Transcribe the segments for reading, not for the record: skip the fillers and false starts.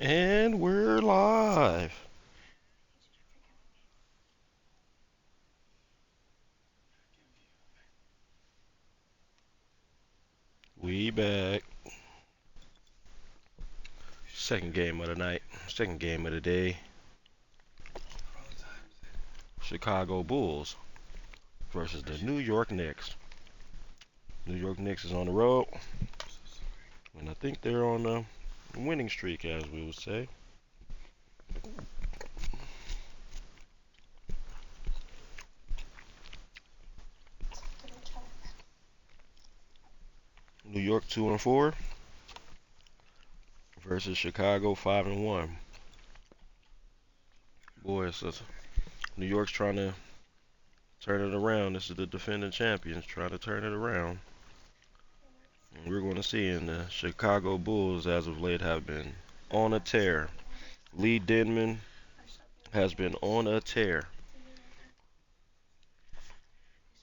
And we're live. We back. Second game of the night. Second game of the day. Chicago Bulls versus the New York Knicks. New York Knicks is on the road. And I think they're on a winning streak, as we would say. New York 2-4 versus Chicago 5-1. Boy, New York's trying to turn it around. This is the defending champions trying to turn it around. And we're going to see in the Chicago Bulls as of late have been on a tear. Lee Denman has been on a tear.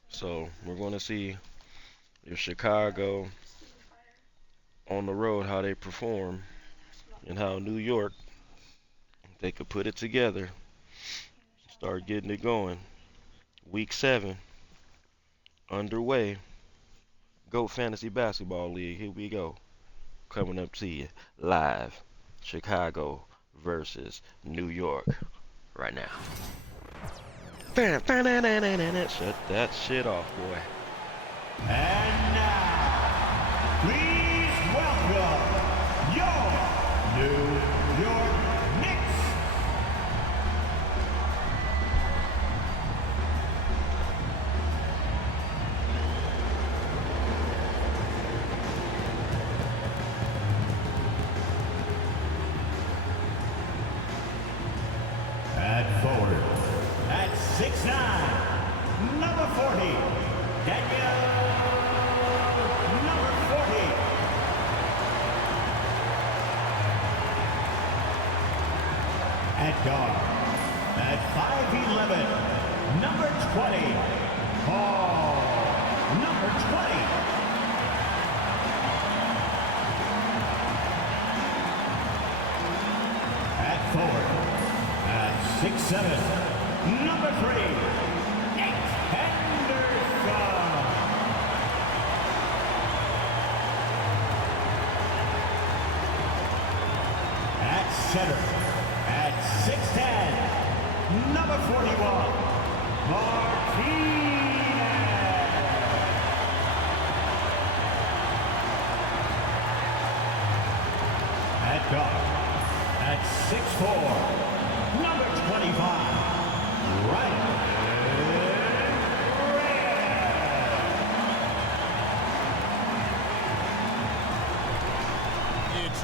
So we're going to see if Chicago on the road how they perform and how New York they could put it together, start getting it going. Week 7 underway. GOAT Fantasy Basketball League. Here we go. Coming up to you live. Chicago versus New York right now. Shut that shit off, boy. And now, please welcome your New York Knicks. At forward, at 6'9", number 40, Daniel, number 40. At guard, at 5'11", number 20, Paul, number 20. At forward, at 6'7", number 3, Nate Henderson. At center, at 6'10", number 41, Martinez. At guard, at 6'4", number 25, Ryan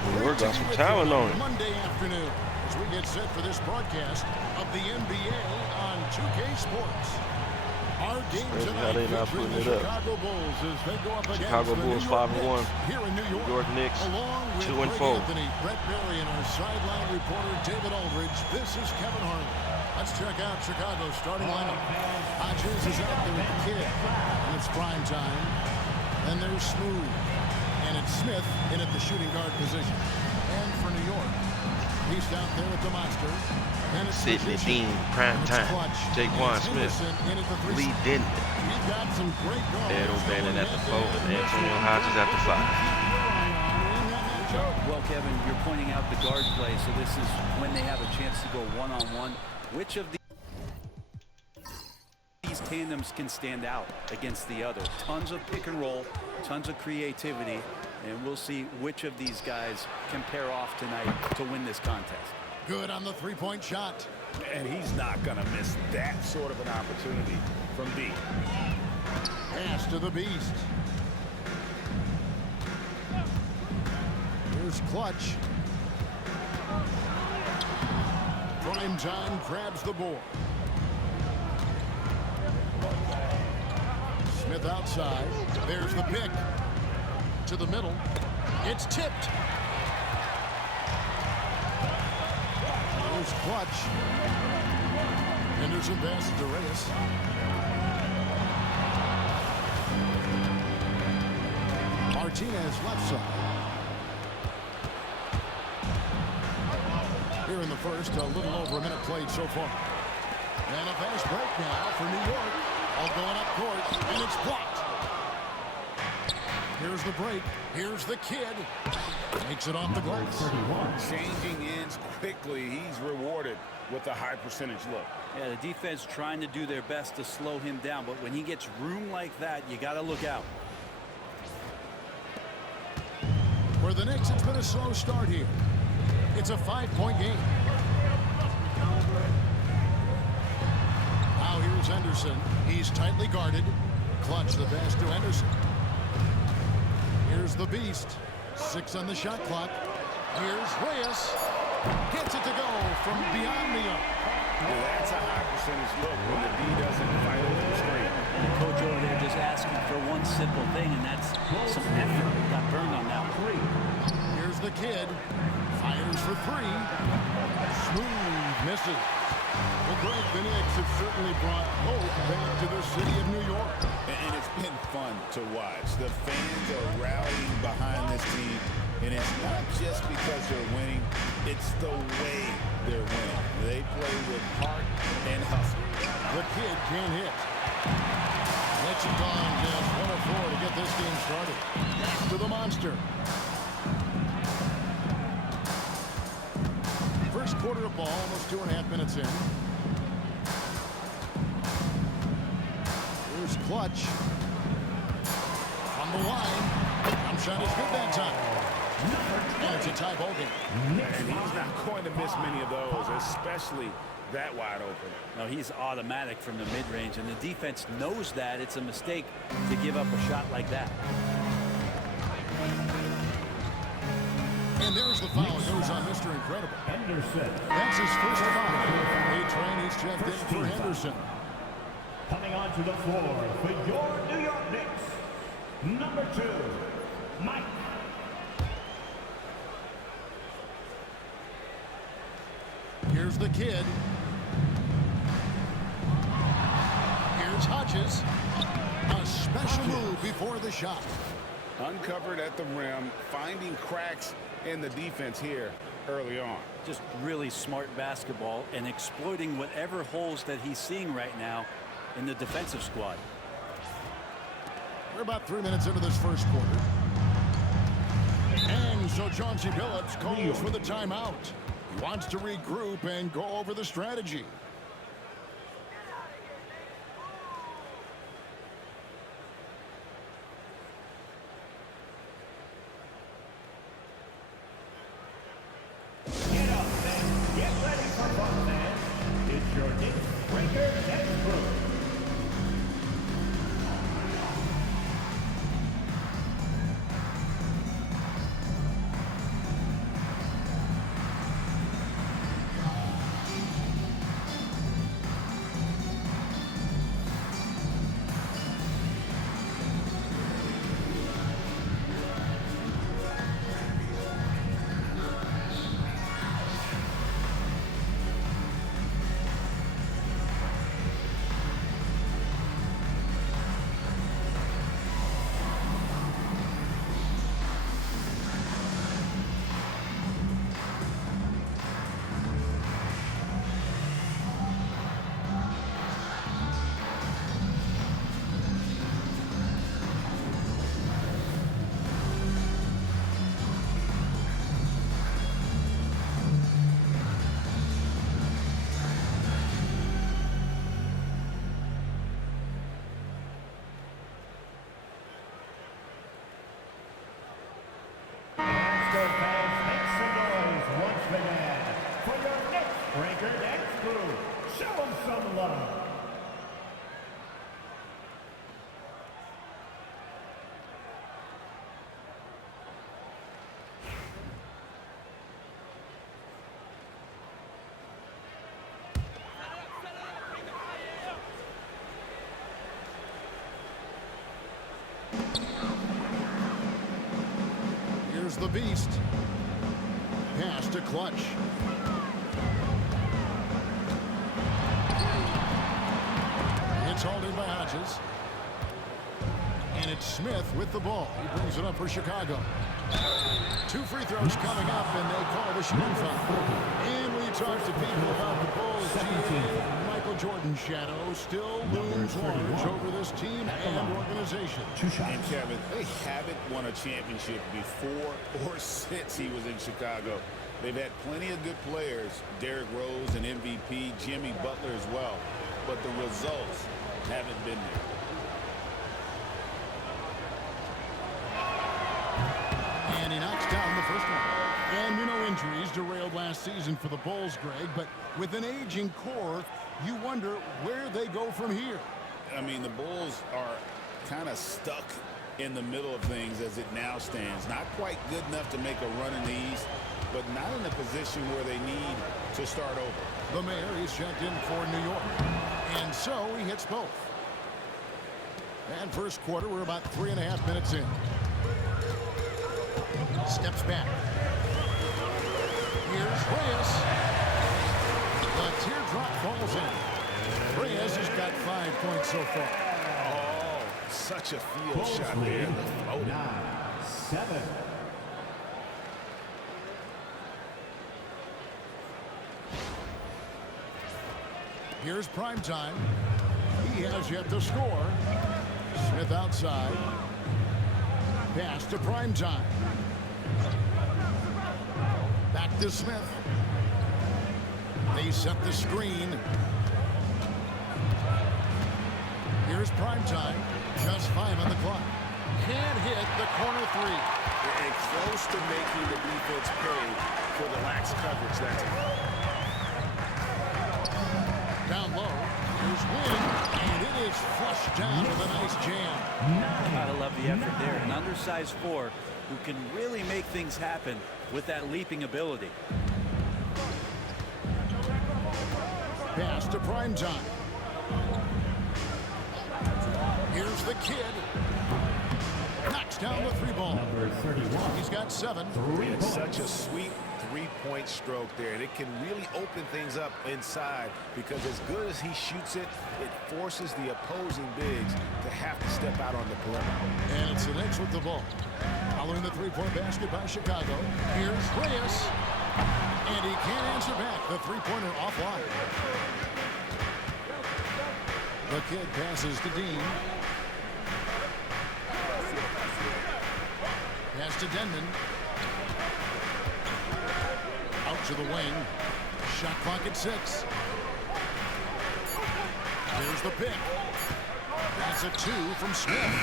New York got some talent on it. Monday afternoon as we get set for this broadcast of the NBA on 2K Sports. Our game Crazy how tonight they not featuring putting the it up. Chicago Bulls as they go up against Chicago the Bulls New York 5-1. Knicks here in New New York. York Knicks Along with 2-4. Greg Anthony, Brett Berry, and our sideline reporter David Aldridge, this is Kevin Harlan. Let's check out Chicago's starting lineup. Hodges is out there with the kid, and it's prime time. Then there's Smooth, and it's Smith in at the shooting guard position. And for New York, he's out there with the monster. And it's Sidney Richardson, Dean, prime and it's time. Clutch, Jaquan and it's Smith. Henderson in at the three Lee spot. Denman. We've got some great guards. Ed O'Bannon at the 4 and Antonio Hodges at the 5. Well, Kevin, you're pointing out the guard play, so this is when they have a chance to go one-on-one. Which of these tandems can stand out against the other? Tons of pick and roll, tons of creativity, and we'll see which of these guys can pair off tonight to win this contest. Good on the three-point shot. And he's not going to miss that sort of an opportunity from deep. Pass to the beast. Here's Clutch. Prime time grabs the ball. Smith outside. There's the pick. To the middle. It's tipped. Here's Clutch. Henderson passes to Reyes. Martinez left side. here in the first. A little over a minute played so far. And a fast break now for New York. All going up court, and it's blocked. Here's the break. Here's the kid. Makes it off the glass. Changing ends quickly. He's rewarded with a high percentage look. Yeah, the defense trying to do their best to slow him down, but when he gets room like that, you got to look out. For the Knicks, it's been a slow start here. It's a 5-point game. Now here's Henderson. He's tightly guarded. Clutch the pass to Henderson. Here's the beast. 6 on the shot clock. Here's Reyes. Gets it to go from beyond the arc. Well, that's a high percentage look when the D doesn't fight over the screen. Coach over there just asking for one simple thing, and that's some effort. Got burned on that one. Here's the kid. Fires for 3. Smooth misses. Well, Greg, the Knicks have certainly brought hope back to the city of New York. And it's been fun to watch. The fans are rallying behind this team, and it's not just because they're winning, it's the way they're winning. They play with heart and hustle. The kid can't hit. Lexington just 1 of 4 to get this game started. Back to the monster. First quarter of ball, almost 2.5 minutes in. Here's Clutch. From the line. Jump shot is good that time. And it's a tie ball game. And he's not going to miss many of those, especially that wide open. No, he's automatic from the mid-range, and the defense knows that. It's a mistake to give up a shot like that. And there's the foul. Goes on Mr. Incredible. Henderson. That's his first foul. A train he's checked in for Henderson. Coming onto the floor for your New York Knicks, number 2, Mike. Here's the kid. Here's Hodges. A special move before the shot. Uncovered at the rim, finding cracks in the defense here early on. Just really smart basketball and exploiting whatever holes that he's seeing right now in the defensive squad. We're about 3 minutes into this first quarter. And so Chauncey Billups calls for the timeout. He wants to regroup and go over the strategy. Get up and get ready for fun, man. It's your Knicks Breaker Next Group. Here's the beast. Pass to Clutch. It's hauled in by Hodges. And it's Smith with the ball. He brings it up for Chicago. 2 free throws coming up, and they call the shooting foul. And we talk to people about the Bulls. Michael Jordan's shadow still looms large over this team and organization. And Kevin, they haven't won a championship before or since he was in Chicago. They've had plenty of good players, Derrick Rose and MVP, Jimmy Butler as well, but the results haven't been there. And he knocks down the first one. And you know, injuries derailed last season for the Bulls, Greg, but with an aging core, you wonder where they go from here. I mean, the Bulls are kind of stuck in the middle of things as it now stands. Not quite good enough to make a run in the East, but not in a position where they need to start over. The mayor is checked in for New York, and so he hits both. And first quarter, we're about 3.5 minutes in. Steps back. Here's Reyes. The teardrop falls in. Reyes has got 5 points so far. Oh, such a field shot there. 9-7. Here's prime time. He has yet to score. Smith outside. Pass to prime time. Back to Smith. They set the screen. Here's prime time. Just 5 on the clock. Can't hit the corner 3. And close to making the defense pay for the lax coverage that time. Down low. Here's Wynn. And it is flushed down with a nice jam. Gotta love the effort there. An undersized 4 who can really make things happen with that leaping ability. Pass to prime time. Here's the kid. Knocks down the 3 ball. Number 31. He's got 7. It's such a sweet 3-point stroke there, and it can really open things up inside because as good as he shoots it, it forces the opposing bigs to have to step out on the perimeter. And it's the Knicks with the ball. Following the 3-point basket by Chicago. Here's Reyes. And he can't answer back. The 3-pointer offline. The kid passes to Dean. Pass to Denman. Out to the wing. Shot clock at 6. Here's the pick. That's a 2 from Smith.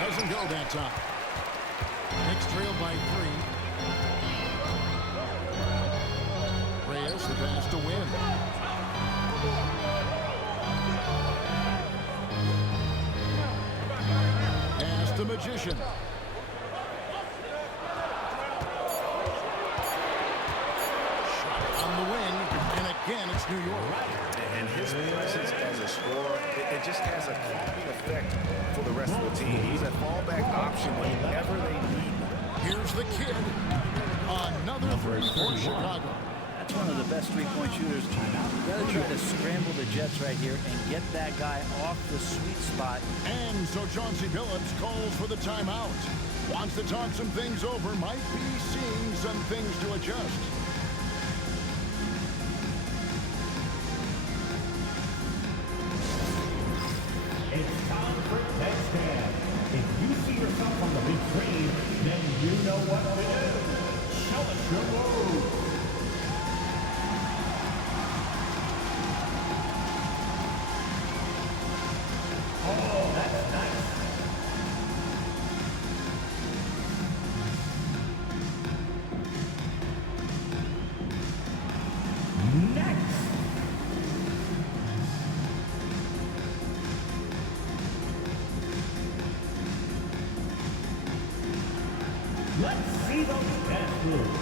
Doesn't go that time. Knicks trail by 3. Reyes the pass to win. Pass to Magician. On the wing, and again it's New York. And his presence as a scorer, it just has a calming effect for the rest of the team. He's a fallback option whenever they need one. Here's the kid. Another 3 for Chicago. That's one of the best 3-point shooters. You gotta try to scramble the Jets right here and get that guy off the sweet spot. And so Chauncey Billups calls for the timeout. Wants to talk some things over. Might be seeing some things to adjust. It's time for Next Stand. If you see yourself on the big screen, then you know what to do. Show us your move. Oh, that's nice. Next. Let's see those dance moves.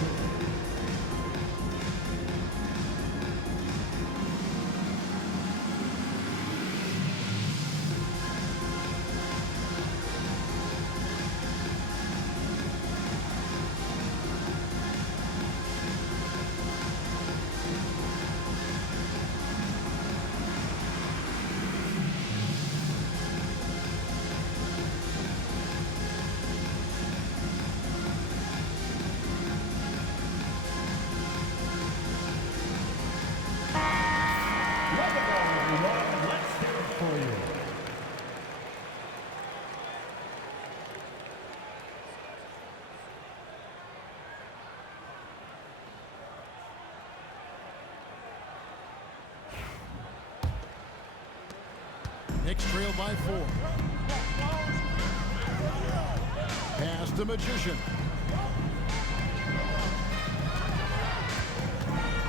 Knicks trail by 4. Pass the Magician.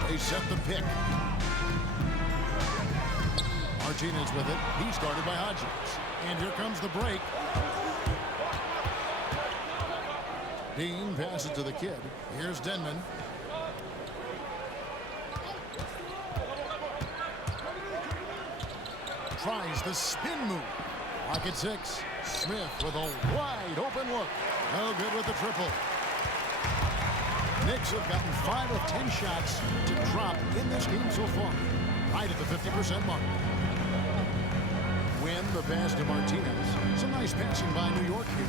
They set the pick. Martinez with it. He's guarded by Hodges. And here comes the break. Dean passes to the kid. Here's Denman. Tries the spin move. Pocket 6. Smith with a wide open look. No good with the triple. Knicks have gotten 5 of 10 shots to drop in this game so far. Right at the 50% mark. Win the pass to Martinez. Some nice passing by New York here.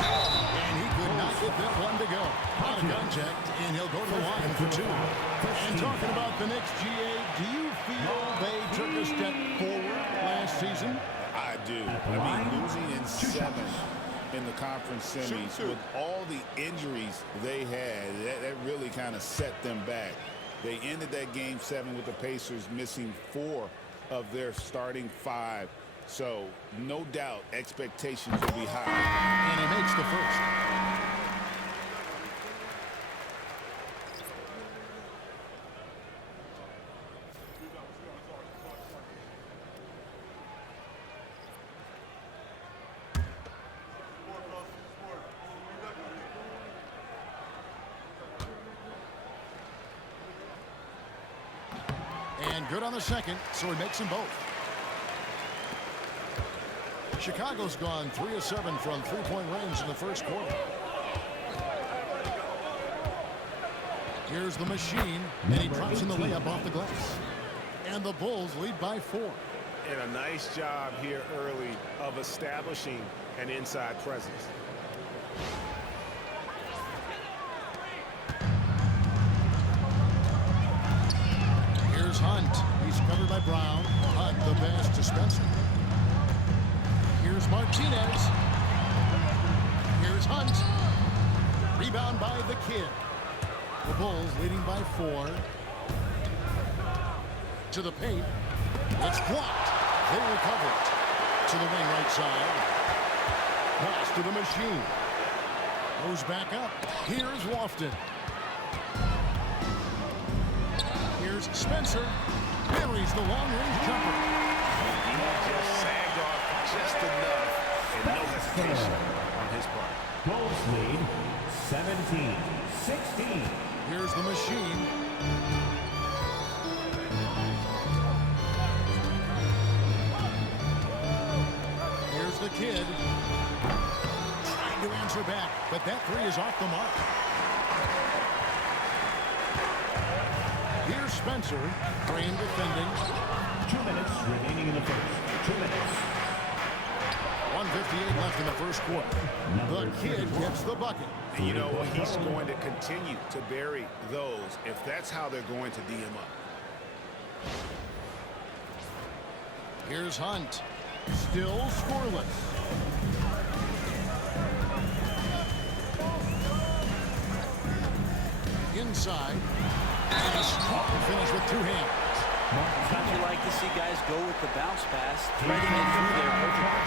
And he could not get that one to go. Out of contact, and he'll go to the line for 2. And talking about the Knicks, GA, do you feel they took a step forward last season? I do. I mean, losing in 7 in the conference semis with all the injuries they had, that really kind of set them back. They ended that game 7 with the Pacers missing 4 of their starting 5. So, no doubt, expectations will be high. And he makes the first. And good on the second, so he makes them both. Chicago's gone 3 of 7 from three-point range in the first quarter. Here's the Machine, and he drops in the layup off the glass. And the Bulls lead by 4. And a nice job here early of establishing an inside presence. Here's Hunt. He's covered by Brown. Hunt the pass to Spencer. Here's Martinez. Here's Hunt. Rebound by the kid. The Bulls leading by 4. To the paint. It's blocked. They recover it. To the wing right side. Pass to the Machine. Goes back up. Here's Lofton. Here's Spencer. Buries the long-range jumper. Just sagged off just enough and no hesitation on his part. Bulls lead 17-16. Here's the Machine. Here's the kid. Trying to answer back, but that 3 is off the mark. Here's Spencer. Green defending. 2 minutes remaining in the first. 2 minutes. 1:58 left in the first quarter. The kid gets the bucket. And you know, he's going to continue to bury those if that's how they're going to D him up. Here's Hunt. Still scoreless. Inside. And a strong finish with 2 hands. Sometimes you like to see guys go with the bounce pass, threading it through there perfectly.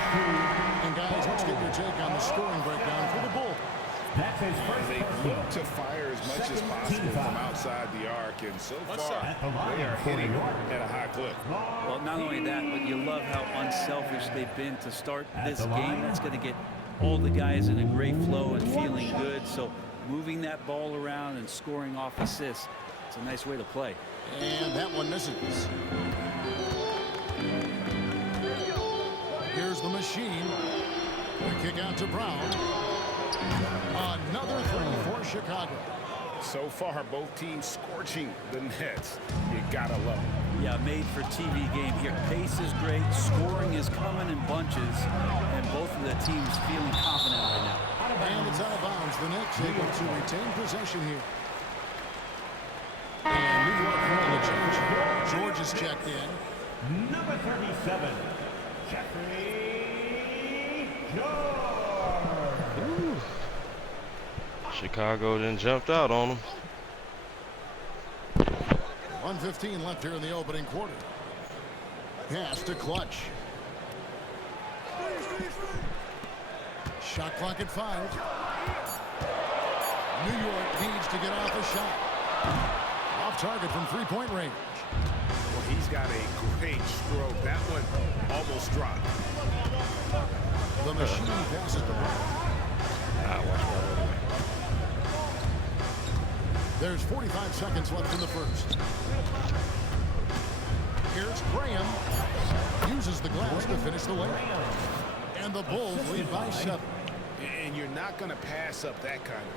And guys, let's get your take on the scoring breakdown for the Bulls. That's his first They personal. look to fire as much as possible from outside the arc, and so far they are hitting at a high clip. Well, not only that, but you love how unselfish they've been to start this game. That's going to get all the guys in a great flow and feeling good. So moving that ball around and scoring off assists, it's a nice way to play. And that one misses. Here's the Machine. The kick out to Brown. Another 3 for Chicago. So far, both teams scorching the Nets. You gotta love it. Yeah, made for TV game here. Pace is great. Scoring is coming in bunches. And both of the teams feeling confident right now. And it's out of bounds. The Knicks able to retain possession here. And New York making a change. George is checked in. Number 37, Jeffrey George. Chicago then jumped out on them. 1:15 left here in the opening quarter. Pass to Clutch. Shot clock at 5. New York needs to get off a shot. Off target from three-point range. Well, he's got a great stroke. That one almost dropped. The machine passes the ball. There's 45 seconds left in the first. Here's Graham. Uses the glass to finish the layup. And the Bulls lead by 7. And you're not going to pass up that kind of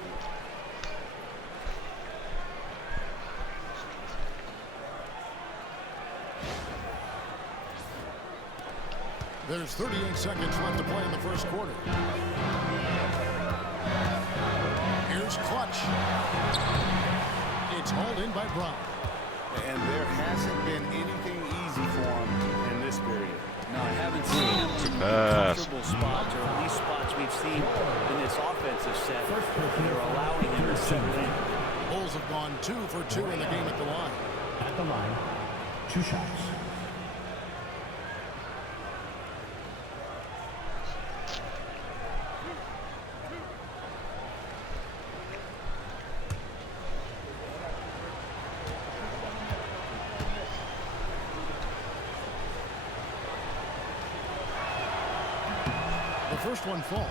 lead. There's 38 seconds left to play in the first quarter. Here's Clutch. It's hauled in by Brown. And there hasn't been anything easy for him in this period. No, I haven't seen him in comfortable spots, or at least spots we've seen in this offensive set. They're allowing him to settle in. Bulls have gone 2 for 2 in the game at the line. At the line, 2 shots. The first one falls.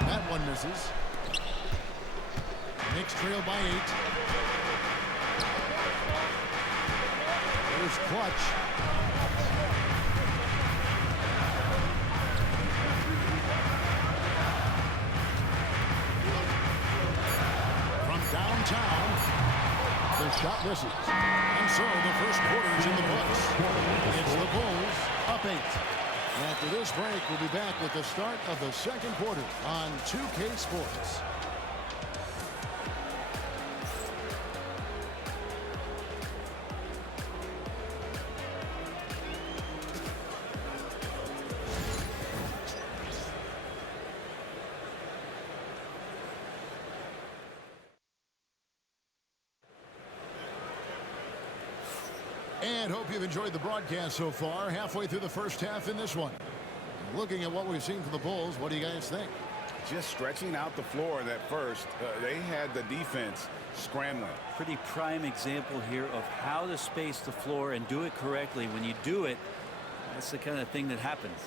That one misses. Knicks trail by 8. Here's Clutch. From downtown, the shot misses. And so the first quarter's in the books. It's the Bulls up 8. After this break, we'll be back with the start of the second quarter on 2K Sports. And hope you've enjoyed the broadcast so far. Halfway through the first half in this one. Looking at what we've seen from the Bulls, what do you guys think? Just stretching out the floor in that first. They had the defense scrambling. Pretty prime example here of how to space the floor and do it correctly. When you do it, that's the kind of thing that happens.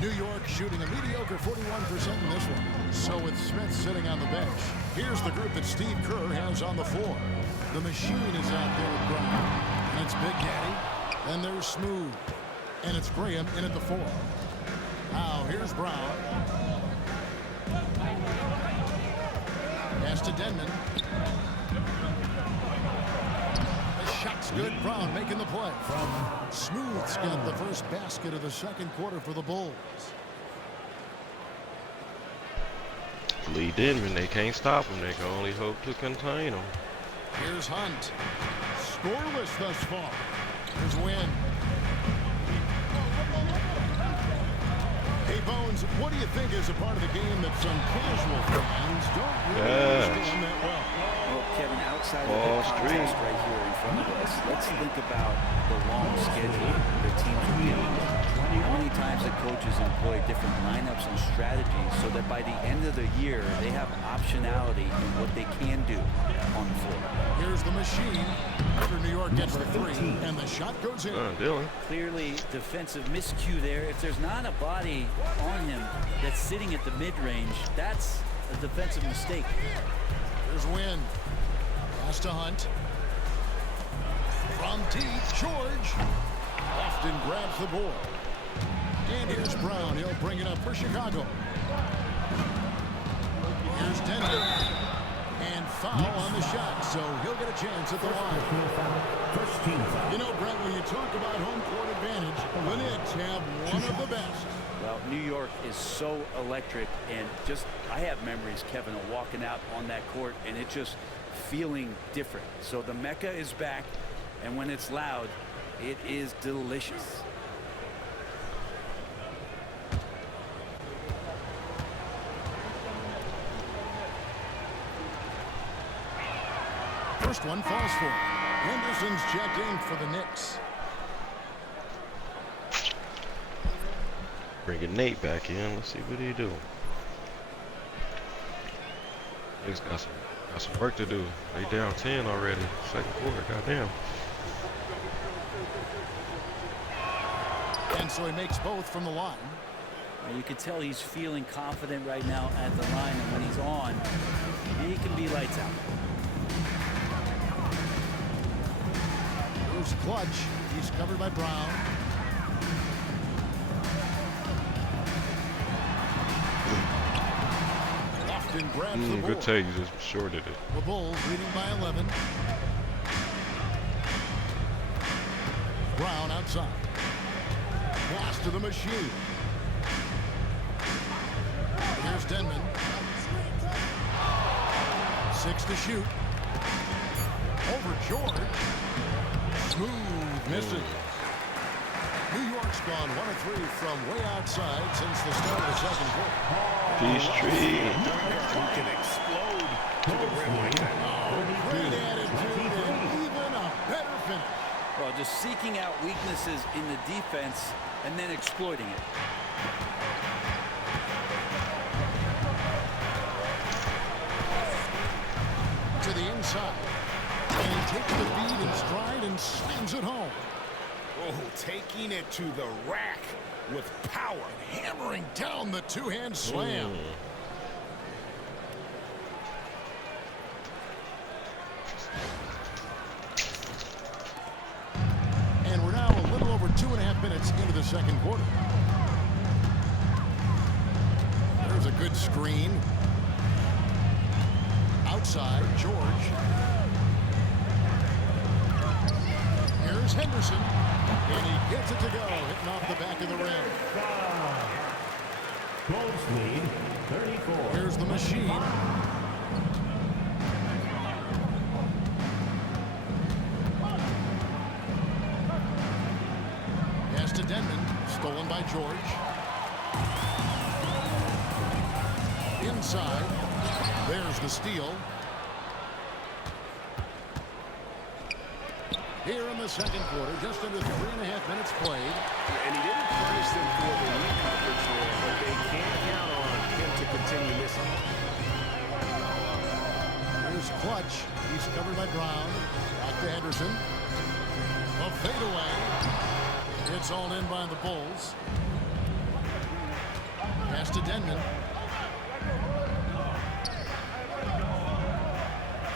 New York shooting a mediocre 41% in this one. So with Smith sitting on the bench, here's the group that Steve Kerr has on the floor. The machine is out there with Brown. And it's Big Daddy. Then there's Smooth. And it's Graham in at the 4. Now here's Brown. Pass to Denman. The shot's good. Brown making the play. Smooth's got the first basket of the second quarter for the Bulls. Lee Denman, they can't stop him. They can only hope to contain him. Here's Hunt. Scoreless thus far. Here's Wynn. Hey, Bones, what do you think is a part of the game that some casual fans don't really understand that well? Well, Kevin, outside Wall of the Street. contest right here in front of us, let's think about the long schedule the teams are getting. How many times the coaches employ different lineups and strategies so that by the end of the year, they have optionality in what they can do on the floor. Here's the machine. After New York gets the 3, and the shot goes in. Dylan. Clearly defensive miscue there. If there's not a body on him that's sitting at the mid-range, that's a defensive mistake. Here's Wynn. Pass to Hunt. From deep, George. Left and grabs the board. And here's Brown. He'll bring it up for Chicago. Here's Denver. And And foul on the shot, so he'll get a chance at the line. First team foul. You know, Brent, when you talk about home court advantage, the Knicks have one of the best. Well, New York is so electric, and just I have memories, Kevin, of walking out on that court and it just feeling different. So the Mecca is back, and when it's loud, it is delicious. First one falls for him. Henderson's checked in for the Knicks. Bringing Nate back in. Let's see what he do. He's got some work to do. They down 10 already. Second quarter. Goddamn. And so he makes both from the line. You can tell he's feeling confident right now at the line, and when he's on, he can be lights out. Here's Clutch. He's covered by Brown. Lofton grabs the board. Good take. You just shorted it. The Bulls leading by 11. Brown outside. Pass to the machine. Here's Denman. 6 to shoot. Over George. Smooth misses. New York's gone 1 of 3 from way outside since the start of the second quarter. Peace tree. Who can explode to the rim like that. Great attitude and even a better finish. Well, just seeking out weaknesses in the defense and then exploiting it. To the inside. And he takes the feed in stride and slams it home. Oh, taking it to the rack with power. Hammering down the two-hand slam. And we're now a little over 2.5 minutes into the second quarter. There's a good screen. Outside, George. Here's Henderson. And he gets it to go, hitting off the back of the rim. Bulls lead 34. Here's the machine. Pass to Denman. Stolen by George. Inside. There's the steal. Here in the second quarter, just under 3.5 minutes played. And he didn't punish them for the knee coverage there, but they can't count on him to continue missing. Here's Clutch. He's covered by Brown. Back to Henderson. A fadeaway. It's all in by the Bulls. Pass to Denman.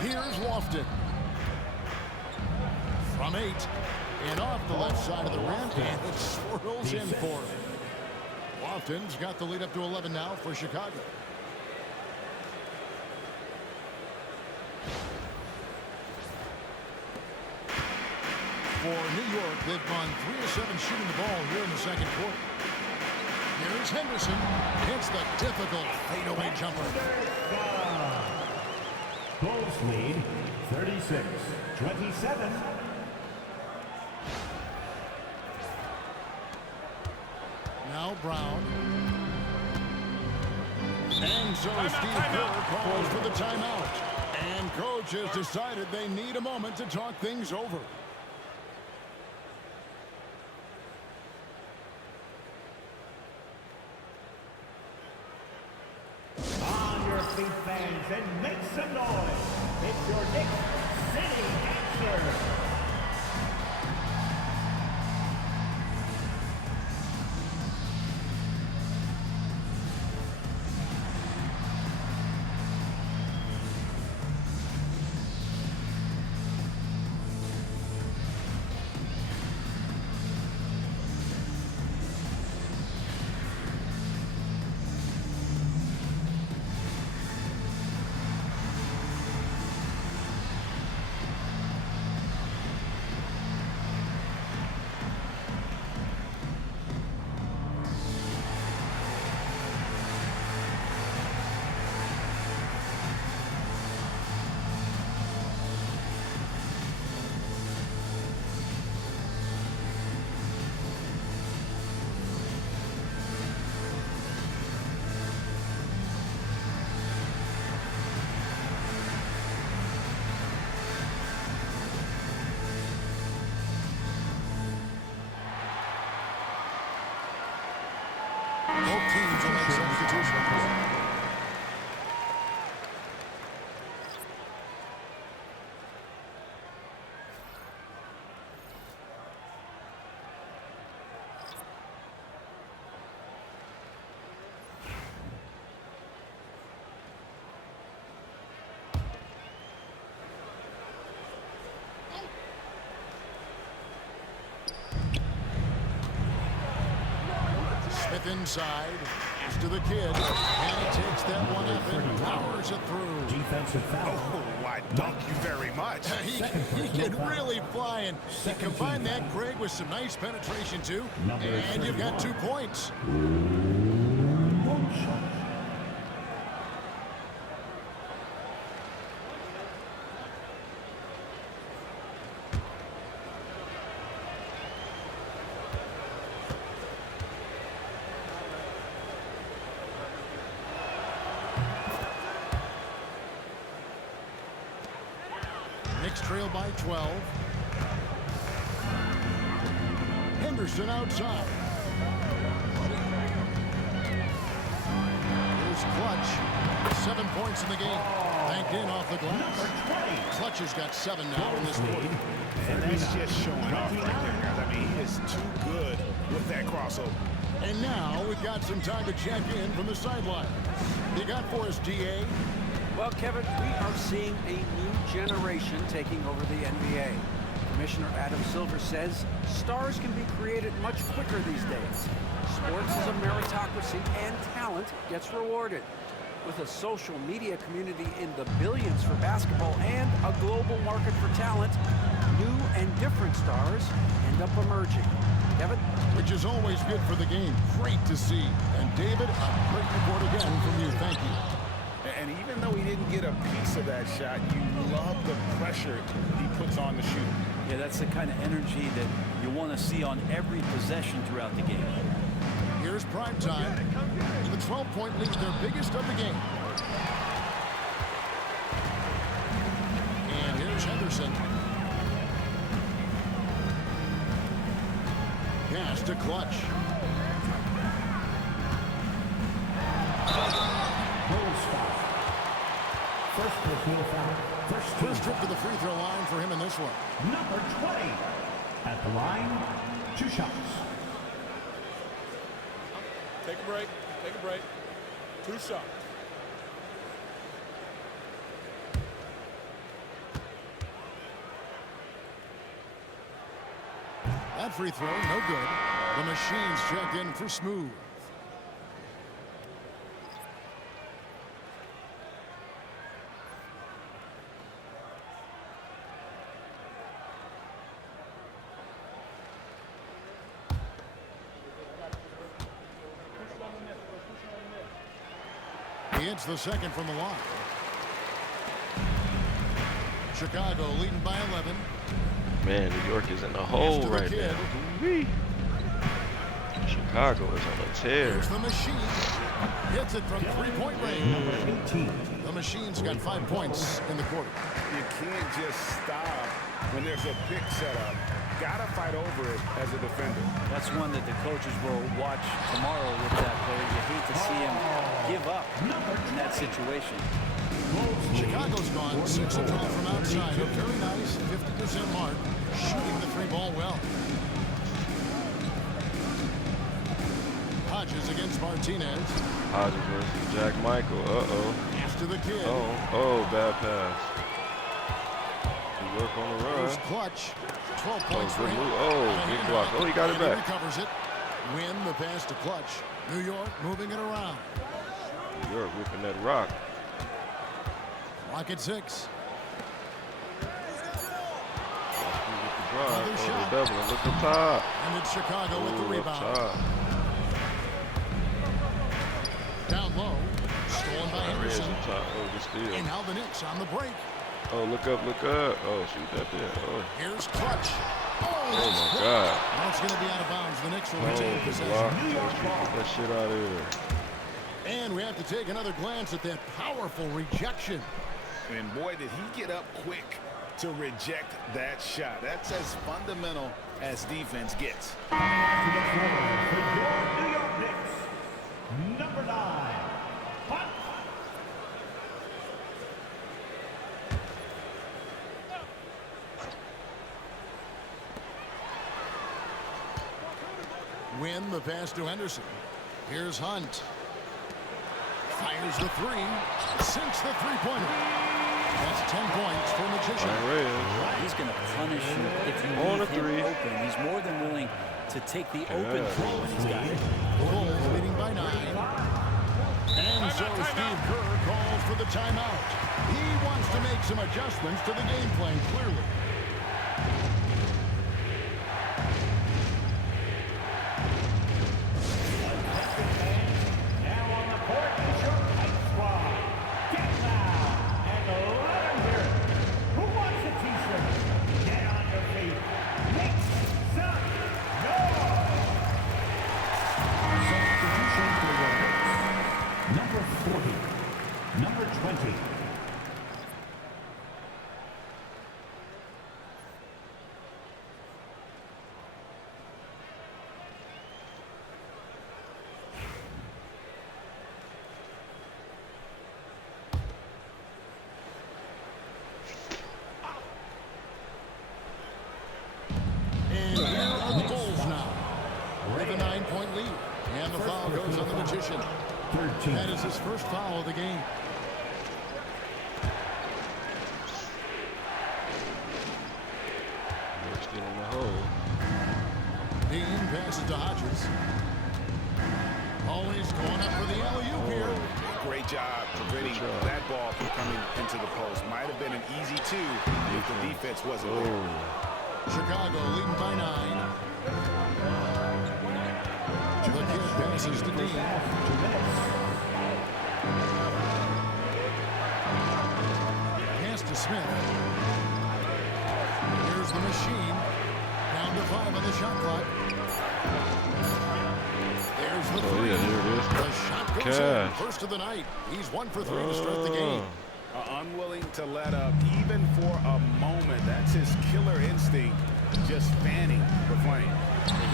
Here's Lofton. From 8. And off the left side of the rim. And it swirls in for him. Lofton's got the lead up to 11 now for Chicago. For New York, they've gone 3 of 7 shooting the ball here in the second quarter. Here's Henderson. Hits the difficult fadeaway jumper. Bulls lead 36-27. Now Brown. And so Steve Kerr calls for the timeout. And coach has decided they need a moment to talk things over. On your feet, fans, and make some noise. It's your Knicks City Answer. inside. Pass to the kid. And he takes that one up and powers it through. Defensive foul. Oh, why, thank you very much. He can really fly, and you combine that, Greg, with some nice penetration, too. And you've got 2 points. Knicks trail by 12. Henderson outside. Here's Clutch. 7 points in the game. Banked in off the glass. Clutch has got 7 now in this quarter. And that's just showing off right there, guys. I mean, he is too good with that crossover. And now we've got some time to check in from the sideline. You got for us, DA? Well, Kevin, we are seeing a new generation taking over the NBA. Commissioner Adam Silver says stars can be created much quicker these days. Sports is a meritocracy and talent gets rewarded. With a social media community in the billions for basketball and a global market for talent, new and different stars end up emerging. Kevin? Which is always good for the game. Great to see. And David, a great report again from you. Thank you. And even though he didn't get a piece of that shot, you love the pressure he puts on the shooter. Yeah, that's the kind of energy that you want to see on every possession throughout the game. Here's prime time. The 12-point lead, their biggest of the game. And here's Henderson. Pass to Clutch. First trip to the free throw line for him in this one. Number 20. At the line, 2 shots. Take a break. Take a break. 2 shots. That free throw, no good. The Machines checked in for Smooth. He hits the second from the line. Chicago leading by 11. Man, New York is in the hole right kid. now. Woo-wee. Chicago is on a tear. Here's the Machine. Hits it from 3-point range. The Machine's got 5 points in the quarter. You can't just stop when there's a pick set up. Gotta fight over it as a defender. That's one that the coaches will watch tomorrow with that player. You hate to see him give up in that situation. Chicago's gone 6 of 12 from outside. A very nice 50% mark. Shooting the 3-ball well. Hodges against Martinez. Hodges versus Jack Michael. Uh-oh. Pass to the kid. Oh, bad pass. Good work on the run. Here's Clutch. 12 points for good him. move. Oh, big block. Oh, he got it And he back. recovers it. Win the pass to Clutch. New York moving it around. New York whipping that rock. Clock at 6. Another shot. doubling. Look up top. And it's Chicago with the Ooh, up rebound. top. Down low. Stolen by Reds Henderson. up top. Oh, the steal. And now the Knicks on the break. Oh, look up, look up. Oh, shoot that there. Oh, Here's Clutch. oh my God. Now it's going to be out of bounds. The Knicks will Oh, retain the possession. block. Get that shit out of here. And we have to take another glance at that powerful rejection. And boy, did he get up quick to reject that shot. That's as fundamental as defense gets. To the floor for your New York Knicks. Number 9. Hunt. Win the pass to Henderson. Here's Hunt. Fires the 3. Sinks the 3-pointer. That's 10 points for Magician. He's going to punish you if you On leave a him three. open. He's more than willing to take the open three when he's got it. Bulls leading So Steve Kerr calls for the timeout. He wants to make some adjustments to the game plan, clearly. Now on the court is your hype squad. Get loud and let them hear it. Who wants a t-shirt? Get on your feet. Make some noise. Substitution for the Knicks. Number 40. Number 20. And here are the Bulls now. With a 9-point lead. And the foul goes on the Magician. 13. That is his first foul of the game. York's still in the hole. Dean passes to Hodges. Always going up for the alley-oop here. Great job preventing that ball from coming into the post. Might have been an easy two if the defense wasn't there. Chicago leading by 9. The kid passes to Dean. Pass to Smith. Here's the machine. Down to 5 on the shot clock. There's the three. Yeah, here it is. The shot goes in. First of the night. He's 1 for 3 to start the game. Unwilling to let up even for a moment. That's his killer instinct. Just fanning the flame.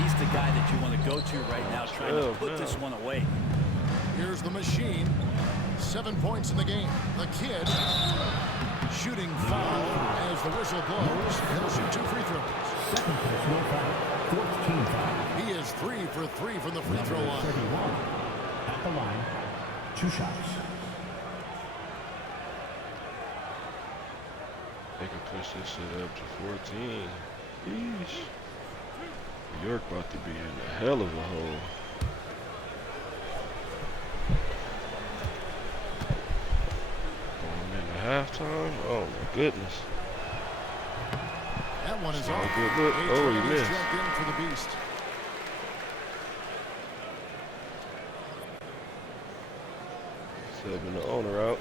He's the guy that you want to go to right now, trying to put this one away. Here's the machine. 7 points in the game. The kid shooting foul as the whistle blows. He'll shoot 2 free throws. Second personal foul. Fourth team foul. He is 3 for 3 from the free throw Number line. 31. At the line. 2 shots. They can push this shit up to 14. Yeesh. New York about to be in a hell of a hole. Going into halftime? Oh my goodness. That one is Oh, off. good look. Oh, he He's missed. checked in for the Beast. Subbing the owner out.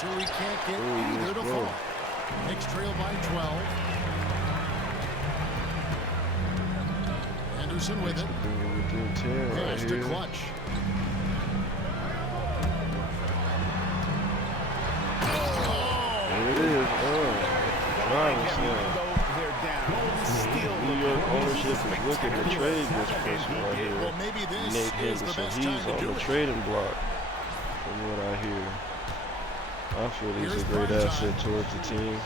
So he can't get Oh, he either missed to both. fall. Knicks trail by 12. Henderson with it. Within 10 right Pass to here. Clutch. There it is. Oh, driving slam. New York ownership is looking to trade this person right here. Well, maybe this Nate is the Henderson. best He's time to on do the it. trading block, from what I hear. I feel he's Here's a great prime asset time. towards the team.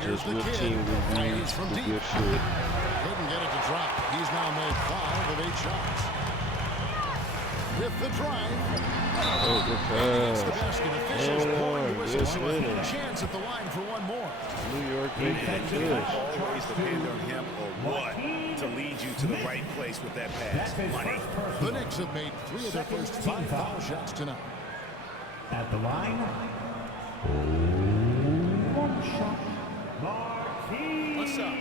Here's Just the with kid. team reviews, Fires from the deep. good fit. Couldn't get it to drop. He's now made 5 of 8 shots. With the drive. Oh, good It's the pass. basket. Officials And blowing the one. whistle. Good So a finish. chance at the line for one more. New York making it push. Always depend on him or what to lead you to the right place with that pass. That's his first The personal. Knicks have made 3 of their first 5 foul shots tonight. At the line. 1 shot. Martinez. What's up?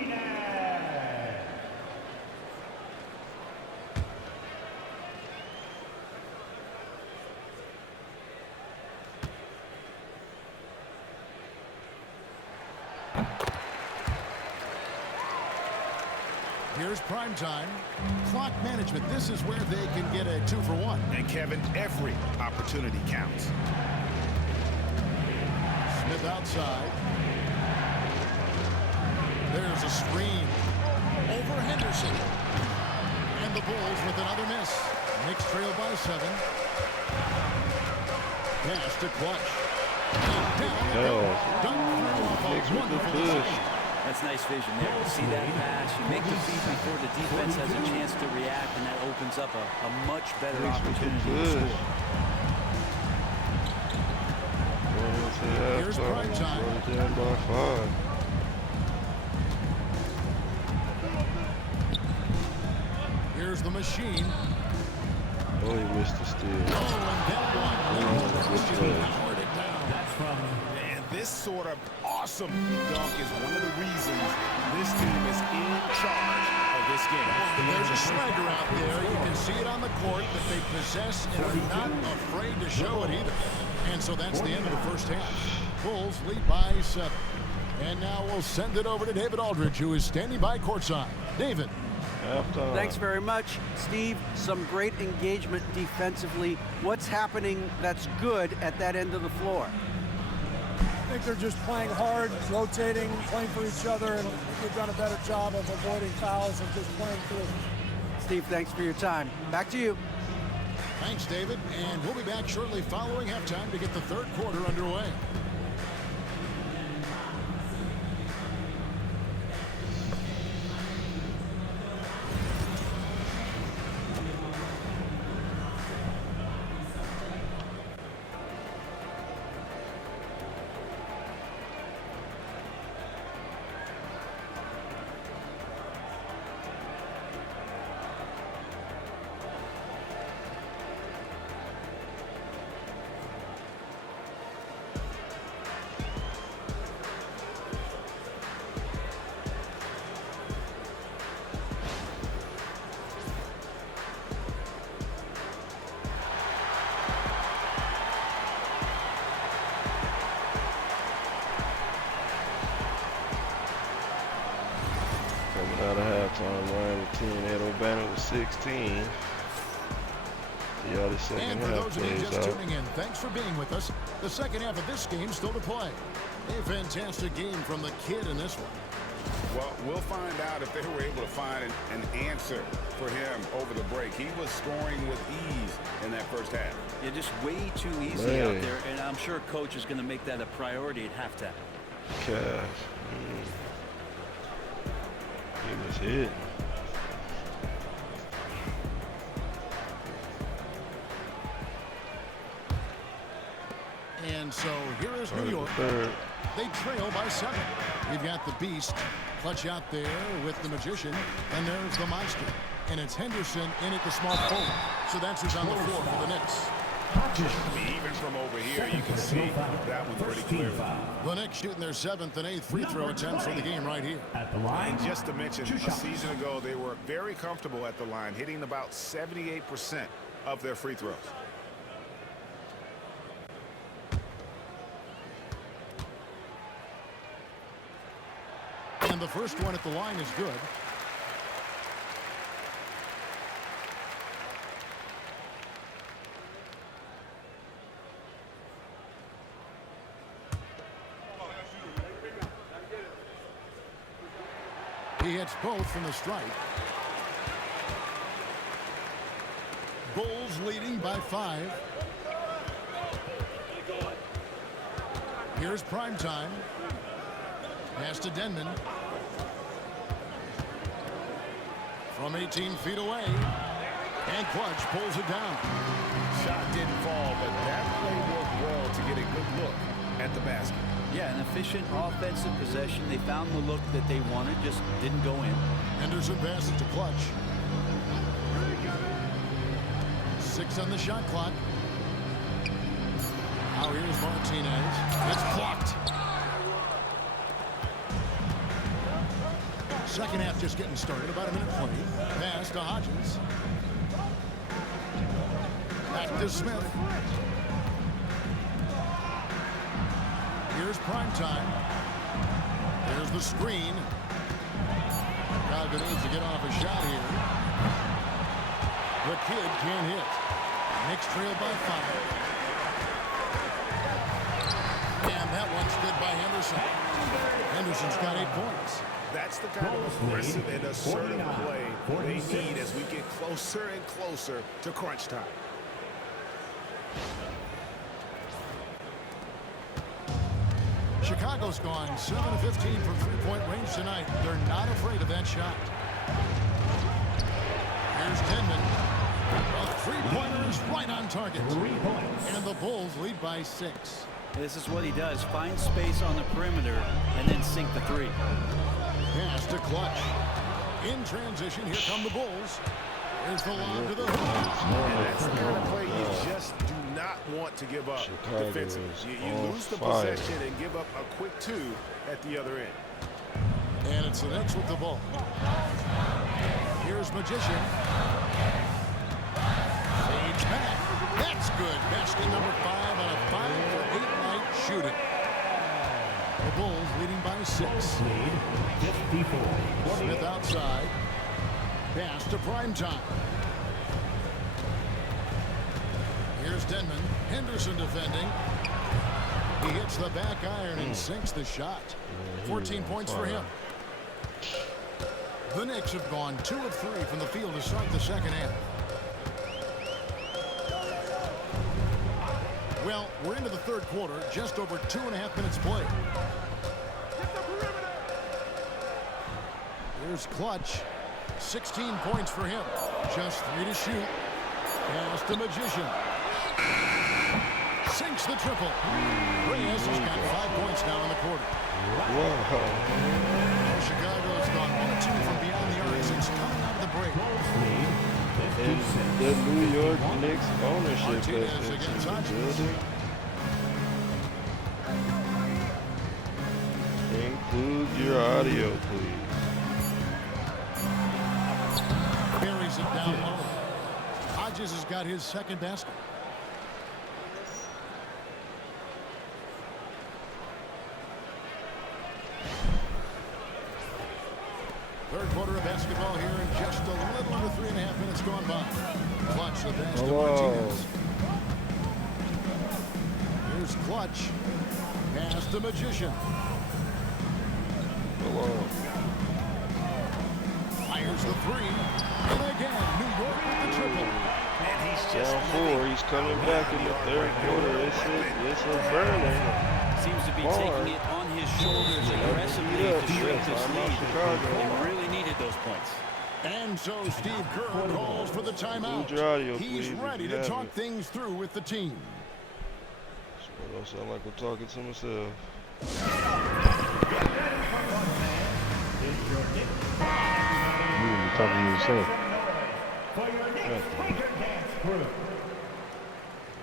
Here's prime time. Clock management. This is where they can get a 2 for 1. And Kevin, every opportunity counts. Smith outside. There's a screen. Over Henderson. And the Bulls with another miss. Knicks trail by 7. Pass to Clutch. And down they go. Dunk through off Knicks a with the wonderful push. decision. That's nice vision there. You see that pass, you make the feed before the defense has a chance to react, and that opens up a much better Knicks with the opportunity to push. score. Down by 5. Here's the machine. Oh, he missed the steal. Oh, and that one. Good play. Powered it down. That's from And this sort of awesome dunk is one of the reasons this team is in charge of this game. There's a swagger out there. You can see it on the court that they possess and are not afraid to show it either. And so that's the end of the first half. Bulls lead by 7. And now we'll send it over to David Aldridge, who is standing by courtside. David. Halftime. Thanks very much, Steve. Some great engagement defensively. What's happening that's good at that end of the floor? I think they're just playing hard, rotating, playing for each other, and we've done a better job of avoiding fouls and just playing through. Steve, thanks for your time. Back to you. Thanks, David. And we'll be back shortly following halftime to get the third quarter underway. Coming out of halftime, Ryan with 10, Ed O'Bannon with 16. See how the second And for half those of you plays just out. tuning in, thanks for being with us. The second half of this game still to play. A fantastic game from the kid in this one. Well, we'll find out if they were able to find an answer for him over the break. He was scoring with ease in that first half. You're just way too easy out there, and I'm sure coach is going to make that a priority at halftime. Cash. He was hit. And so here is New York. Third. They trail by 7. We've got the Beast clutch out there with the Magician, and there's the Monster. And it's Henderson in at the small forward. So that's who's on the floor for the Knicks. Even from over here, you can see that one pretty clearly. The Knicks shooting their 7th and 8th free throw attempts for the game right here. at the line. And just to mention, a season ago, they were very comfortable at the line, hitting about 78% of their free throws. And the first one at the line is good. He hits both from the stripe. Bulls leading by 5. Here's prime time. Pass to Denman. From 18 feet away. And Clutch pulls it down. Shot didn't fall, but that play worked well to get a good look at the basket. Yeah, an efficient offensive possession. They found the look that they wanted, just didn't go in. Henderson passes to Clutch. 6 on the shot clock. Now here's Martinez. It's blocked. Second half just getting started. About a minute 20. Pass to Hodges. Back to Smith. Here's prime time. There's the screen. Crowd needs to get off a shot here. The kid can't hit. Knicks trail by 5. And that one's good by Henderson. Henderson's got 8 points. That's the kind of aggressive and assertive play they need as we get closer and closer to crunch time. Chicago's gone 7 of 15 from three-point range tonight. They're not afraid of that shot. Here's Denman. A three-pointer is right on target. 3 points. And the Bulls lead by 6. This is what he does. Find space on the perimeter and then sink the three. Pass to Clutch. In transition, here come the Bulls. Here's the lob to the hoop. And that's the kind of play you just do not want to give up defensively. You lose the possession and give up a quick two at the other end. And it's the Knicks with the ball. Here's Magician. Fades back. That's good. Basket number 5 on a 5-for-8 night shooting. The Bulls leading by 6. Smith outside. Pass to Primetime. Here's Denman. Henderson defending. He hits the back iron and sinks the shot. 14 points for him. The Knicks have gone 2 of 3 from the field to start the second half. Well, we're into the third quarter, just over 2.5 minutes played. Here's Clutch. 16 points for him. Just 3 to shoot. Pass to Magician. Sinks the triple. Reyes has got 5 points now in the quarter. Chicago's gone 1-2 from beyond the arc since coming out of the break. And the New York Knicks ownership has entered the building. Include your audio, please. Buries it down low. Hodges has got his second basket. Third quarter of basketball here in just a little under 3.5 minutes gone by. Clutch the pass to Martinez. Here's Clutch. Pass to Magician. Fires the 3. And again, New York with the triple. And he's just Down 4. He's coming back in the third quarter. It's a burning. Seems to be taking it on his shoulders aggressively to shrink this lead. They really needed those points. And so Steve Kerr calls for the timeout. He's ready to talk things through with the team. So it don't sound like we're talking to myself. You be talking to yourself.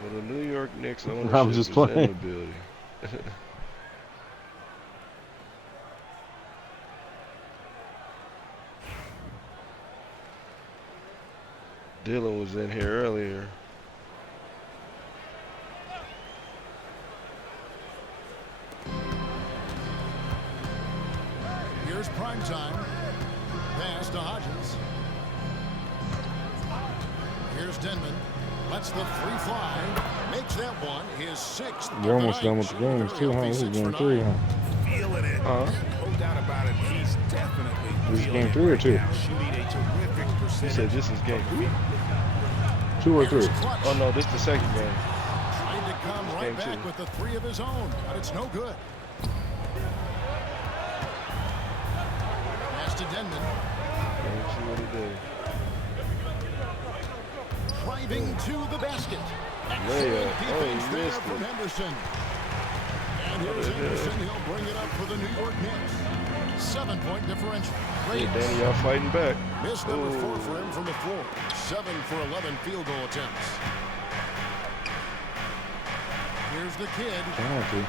Well, the New York Knicks ownership I'm just is playing. in the building. Dylan was in here earlier. Here's Primetime. Pass to Hodges. Here's Denman. Lets the 3 fly. Makes that one his 6th. You're almost done with the games too, huh? This is game 3, huh? Feeling it. No doubt about it. He's definitely This is feeling game it 3 or right 2? now, shooting a terrific He percentage. said this is game 3. 2 or 3? Oh no, this is the second game. Trying to come right game back 2. with the 3 of his own, but it's no good. Pass to Denman. Game 2 of the day. Driving to the basket. Layup. Excellent Oh, defense he there missed from it. Henderson. And here's Henderson. He'll bring it up for the New York Knicks. 7-point differential. Hey, Danny, y'all fighting back. Miss number 4 for him from the floor. 7 for 11 field goal attempts. Here's the kid. Trying to.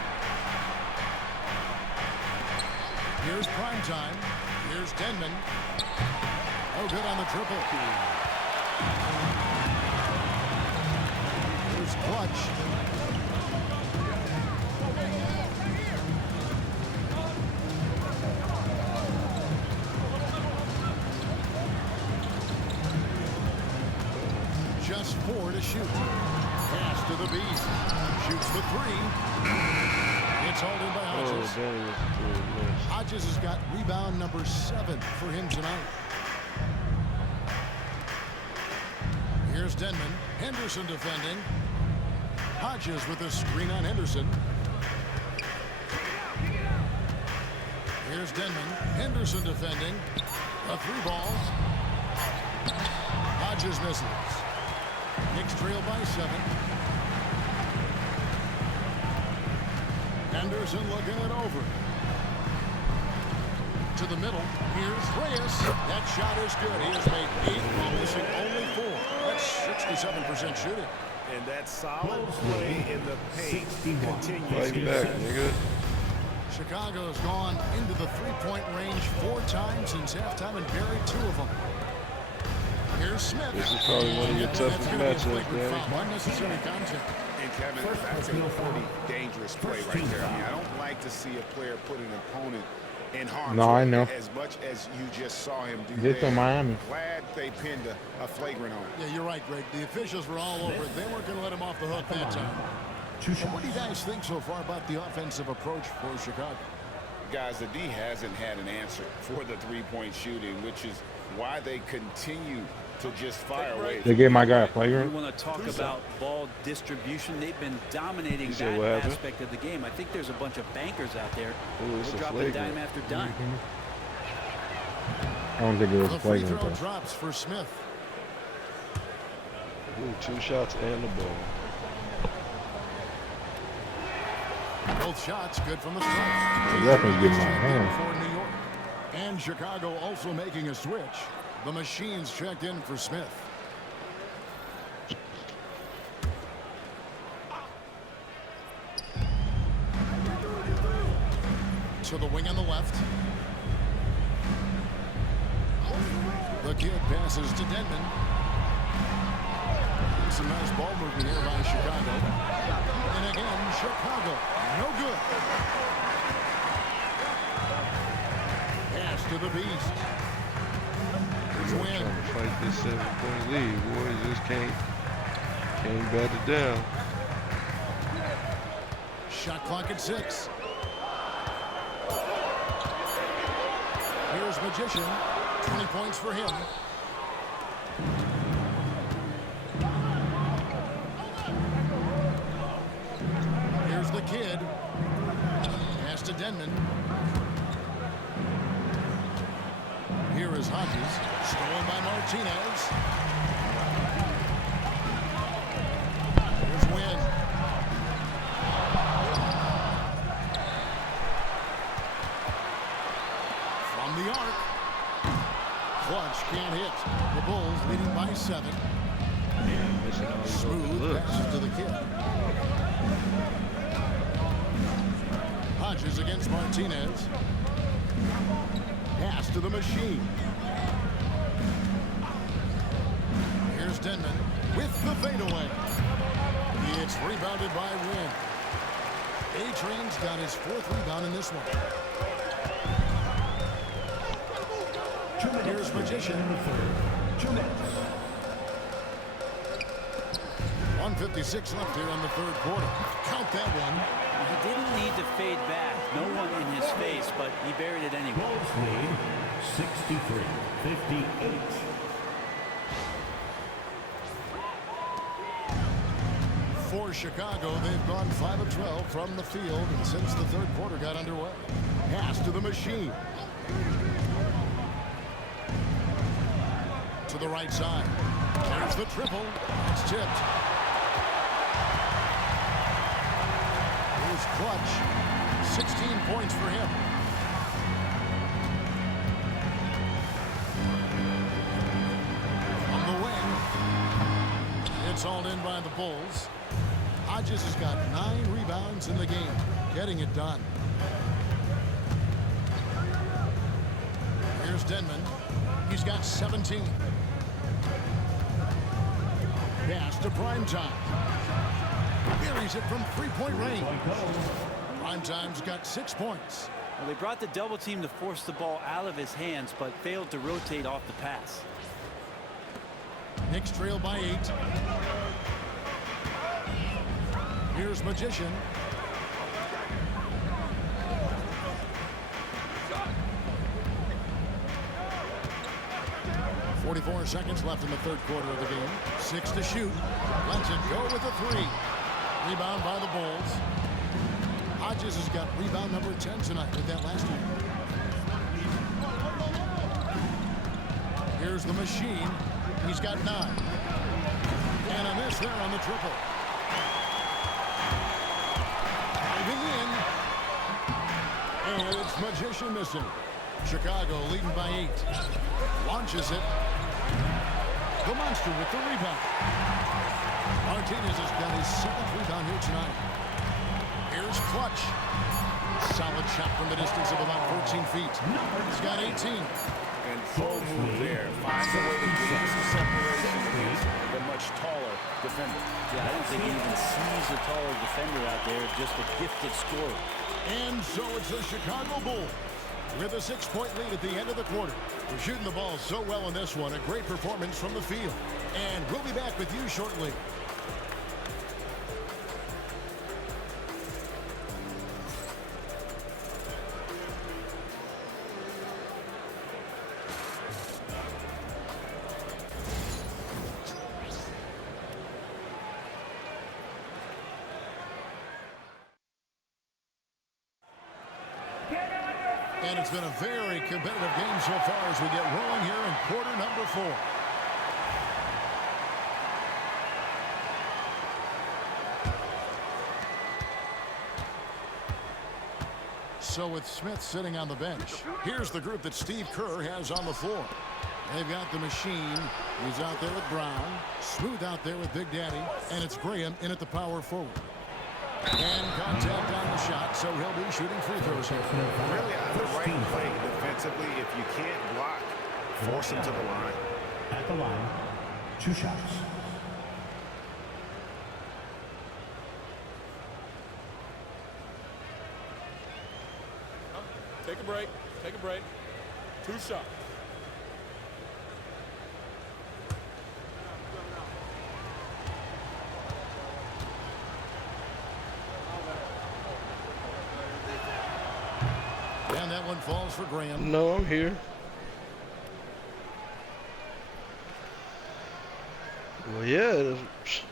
Here's Primetime. Here's Denman. Oh, good on the triple. Here's Clutch. Just 4 to shoot. Pass to the beast. Shoots the 3. It's hauled in by Hodges. Oh, Danny was good. Yes. Hodges has got rebound number 7 for him tonight. Here's Denman. Henderson defending. Hodges with a screen on Henderson. Here's Denman. Henderson defending. A 3 ball. Hodges misses. Knicks trail by 7. Anderson looking it over. To the middle. Here's Reyes. That shot is good. He has made 8 while missing only 4. That's 67% shooting. And that solid play in the paint continues. Fight back, nigga. Chicago's gone into the three-point range 4 times since halftime and buried 2 of them. Here's Smith. This is probably one of your toughest matchups, Danny. Unnecessary contact. And Kevin, that's a pretty dangerous play right there. I mean, I don't like to see a player put an opponent in harm's No, I know. as much as you just saw him do Get there. to Miami. Glad they pinned a flagrant on him. Yeah, you're right, Greg. The officials were all over it. They weren't going to let him off the hook that time. Well, what do you guys think so far about the offensive approach for Chicago? Guys, the D hasn't had an answer for the three-point shooting, which is why they continue to just fire away. They gave my guy a You flagrant. want to talk about ball distribution. They've been dominating said that what happened? aspect of the game. I think there's a bunch of bankers out there. Ooh, it's They're a dropping flagrant. dime after dime. I don't think it was The a free flagrant throw though. drops for Smith. Ooh, 2 shots and the ball. Both shots good from the start. The referee's getting out of hand. For New York. And Chicago also making a switch. The machines checked in for Smith. To the wing on the left. The kid passes to Denman. Some nice ball movement here by Chicago. And again, Chicago. No good. Pass to the Beast. Here's Win. Trying to fight this 7-point lead. Boys just can't bat it down. Shot clock at 6. Here's Magician. 20 points for him. Here's the kid. Pass to Denman. Here is Hodges. Stolen by Martinez. Here's Wynn. From the arc. Clutch can't hit. The Bulls leading by 7. Missing all these open Smooth looks. passes to the kid. Hodges against Martinez. Pass to the machine. Here's Denman with the fadeaway. It's rebounded by Wynn. A-Train's got his 4th rebound in this one. Here's Magician. 1:56 left here in the 3rd quarter. Count that one. He didn't need to fade back. No one in his face, but he buried it anyway. Bulls lead 63-58. For Chicago, they've gone 5 of 12 from the field and since the 3rd quarter got underway. Pass to the machine. To the right side. There's the triple. It's tipped. Here's Clutch. 16 points for him. On the wing. It's all in by the Bulls. Hodges has got 9 rebounds in the game. Getting it done. Here's Denman. He's got 17. Pass to Primetime. Buries it from 3-point range. Primetime's got 6 points. Well, they brought the double team to force the ball out of his hands, but failed to rotate off the pass. Knicks trail by 8. Here's Magician. .44 seconds left in the 3rd quarter of the game. 6 to shoot. Lets it go with a 3. Rebound by the Bulls. Hodges has got rebound number 10 tonight with that last one. Here's the machine. He's got 9. And a miss there on the triple. Diving in. And it's Magician missing. Chicago leading by 8. Launches it. The Monster with the rebound. Martinez has got his 7th rebound here tonight. Here's Clutch. Solid shot from the distance of about 14 feet. He's got 18. And pro move there. Finds a way to get some separation against the much taller defender. Yeah, I don't think he even sees a taller defender out there, just a gifted scorer. And so it's the Chicago Bulls with a 6-point lead at the end of the quarter. We're shooting the ball so well in this one. A great performance from the field. And we'll be back with you shortly. And it's been a very competitive game so far as we get rolling here in quarter number 4. So with Smith sitting on the bench, here's the group that Steve Kerr has on the floor. They've got the machine. He's out there with Brown. Smooth out there with Big Daddy. And it's Graham in at the power forward. And contact on the shot, so he'll be shooting free throws here. Really the right play defensively. If you can't block, force him to the line. At the line, 2 shots. Take a break. Take a break. 2 shots. And that one falls for Graham. No, I'm here. Well, yeah, it's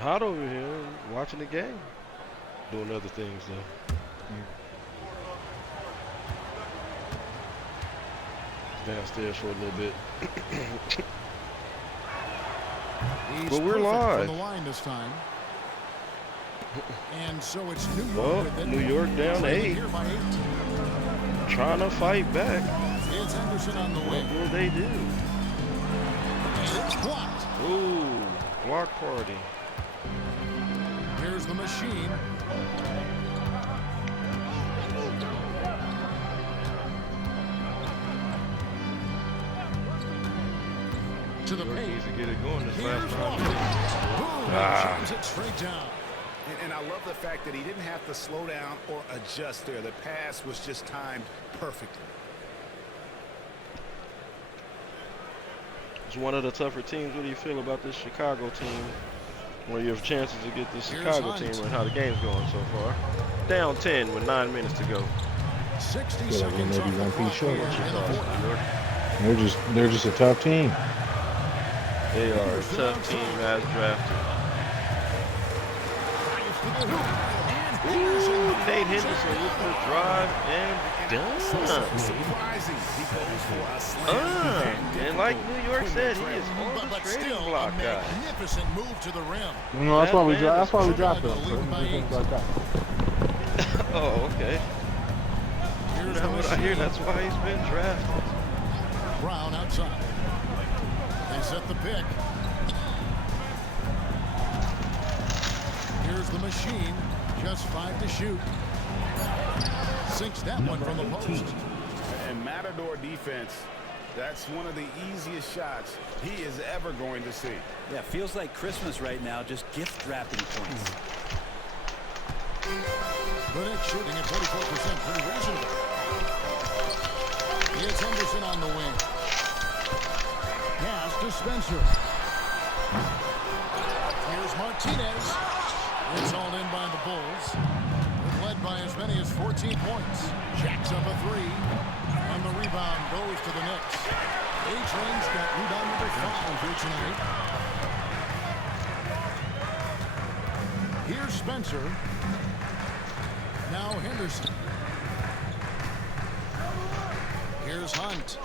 hot over here watching the game. Doing other things, though. Downstairs for a little bit. But we're live. From the line this time. And so it's New York. Oh, New York down 8. Trying to fight back. It's Henderson on the wing. What will they do? And it's blocked. Ooh, block party. Here's the machine. To the paint. Needs to get it going this last time. Boom, jams it straight down. And I love the fact that he didn't have to slow down or adjust there. The pass was just timed perfectly. It's one of the tougher teams. What do you feel about this Chicago team? What are your chances to get this Chicago team and how the game's going so far? Down 10 with 9 minutes to go. 60 feel like they may seconds be one piece short. New York. They're just a tough team. They are a tough team as drafted. Ooh, Nate Henderson with the drive and done. Surprising. He goes for a slam. And like New York said, he is on the trading block guy. Magnificent move to the rim. No, that's why we dropped them. Things like that. Oh, okay. Here's Now what I hear, that's why he's been drafted. Brown outside. They set the pick. Here's the machine. Just 5 to shoot. Sinks that one from the post. And Matador defense, that's one of the easiest shots he is ever going to see. Yeah, feels like Christmas right now, just gift wrapping points. The Knicks shooting at 44%, pretty reasonable. It's Henderson on the wing. Pass to Spencer. Here's Martinez. It's hauled in by the Bulls. It led by as many as 14 points. Jacks up a 3. And the rebound goes to the Knicks. A-Train's got rebound number 5 here tonight. Here's Spencer. Now Henderson. Here's Hunt.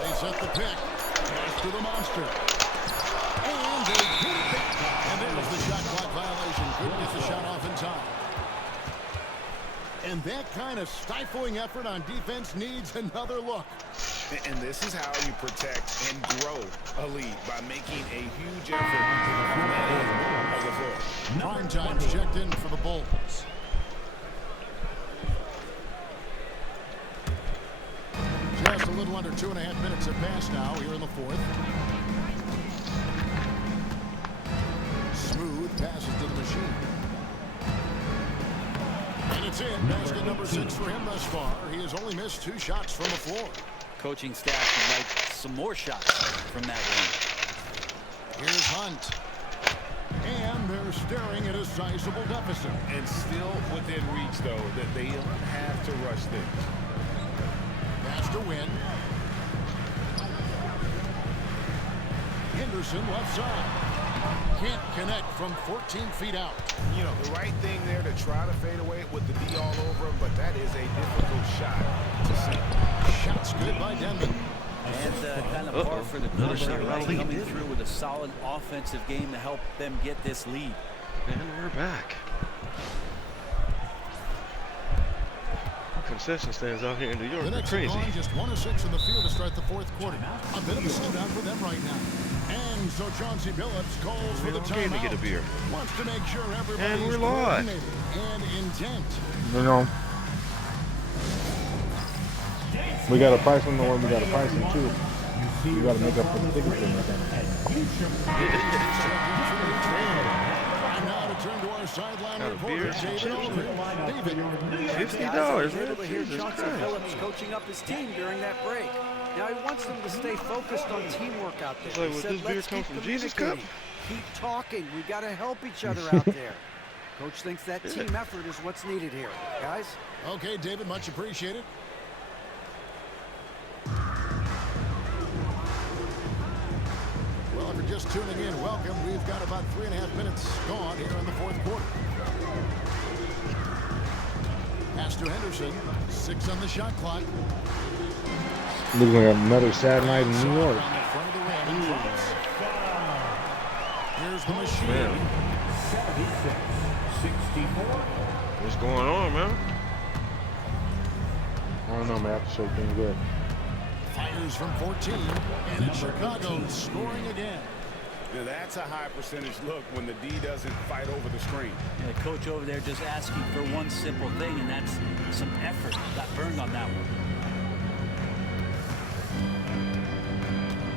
They set the pick. Pass to the Monster. And they couldn't. And there's the shot clock violation. Couldn't get the shot off in time. That kind of stifling effort on defense needs another look. And this is how you protect and grow a lead, by making a huge effort on that end of the floor. Prime time's checked in for the Bulls. Just a little under 2.5 minutes have passed now here in the fourth. Smooth passes to the machine. And it's in. Basket number 6 for him thus far. He has only missed 2 shots from the floor. Coaching staff would like some more shots from that range. Here's Hunt. And they're staring at a sizable deficit. And still within reach, though, that they don't have to rush things. Pass to Win. Henderson left side. Can't connect from 14 feet out. You know, the right thing there to try to fade away with the D all over him, but that is a difficult shot to see. Shot's good by Denman. And kind of par for the course here, coming through with a solid offensive game to help them get this lead. And we're back. Concession stands out here in New York The are Knicks crazy. are going just 1 of 6 in the field to start the fourth quarter. A bit of a slowdown for them right now. And so Chauncey Billups calls for the Game to get a timeout. beer. Wants to make sure And everybody's we're live. coordinated and intent. You know, we got a price on the one. We got a price on two. You got to make up for the ticket thing. And now to turn to our sideline Got a reporter, beer, some David chips. Aldridge. David. $50, man. Able to hear Jesus Chauncey Christ. Billups coaching up his team during that break. Now he wants them to stay focused on teamwork out there. It's like, He would said, this beer let's come keep from Jesus Cup? communicating. Keep talking. We got to help each other out there. Coach thinks that team effort is what's needed here, guys. Okay, David, much appreciated. Well, if you're just tuning in, welcome. We've got about 3.5 minutes gone here in the fourth quarter. Pass to Henderson. 6 on the shot clock. Looks like another sad night in New York. On the front of the rim and drops. Here's the machine. 76-64. What's going on, man? I don't know, man. After show came good. Fires from 14. And it's Chicago scoring again. Now, that's a high percentage look when the D doesn't fight over the screen. Yeah, the coach over there just asking for one simple thing, and that's some effort. Got burned on that one.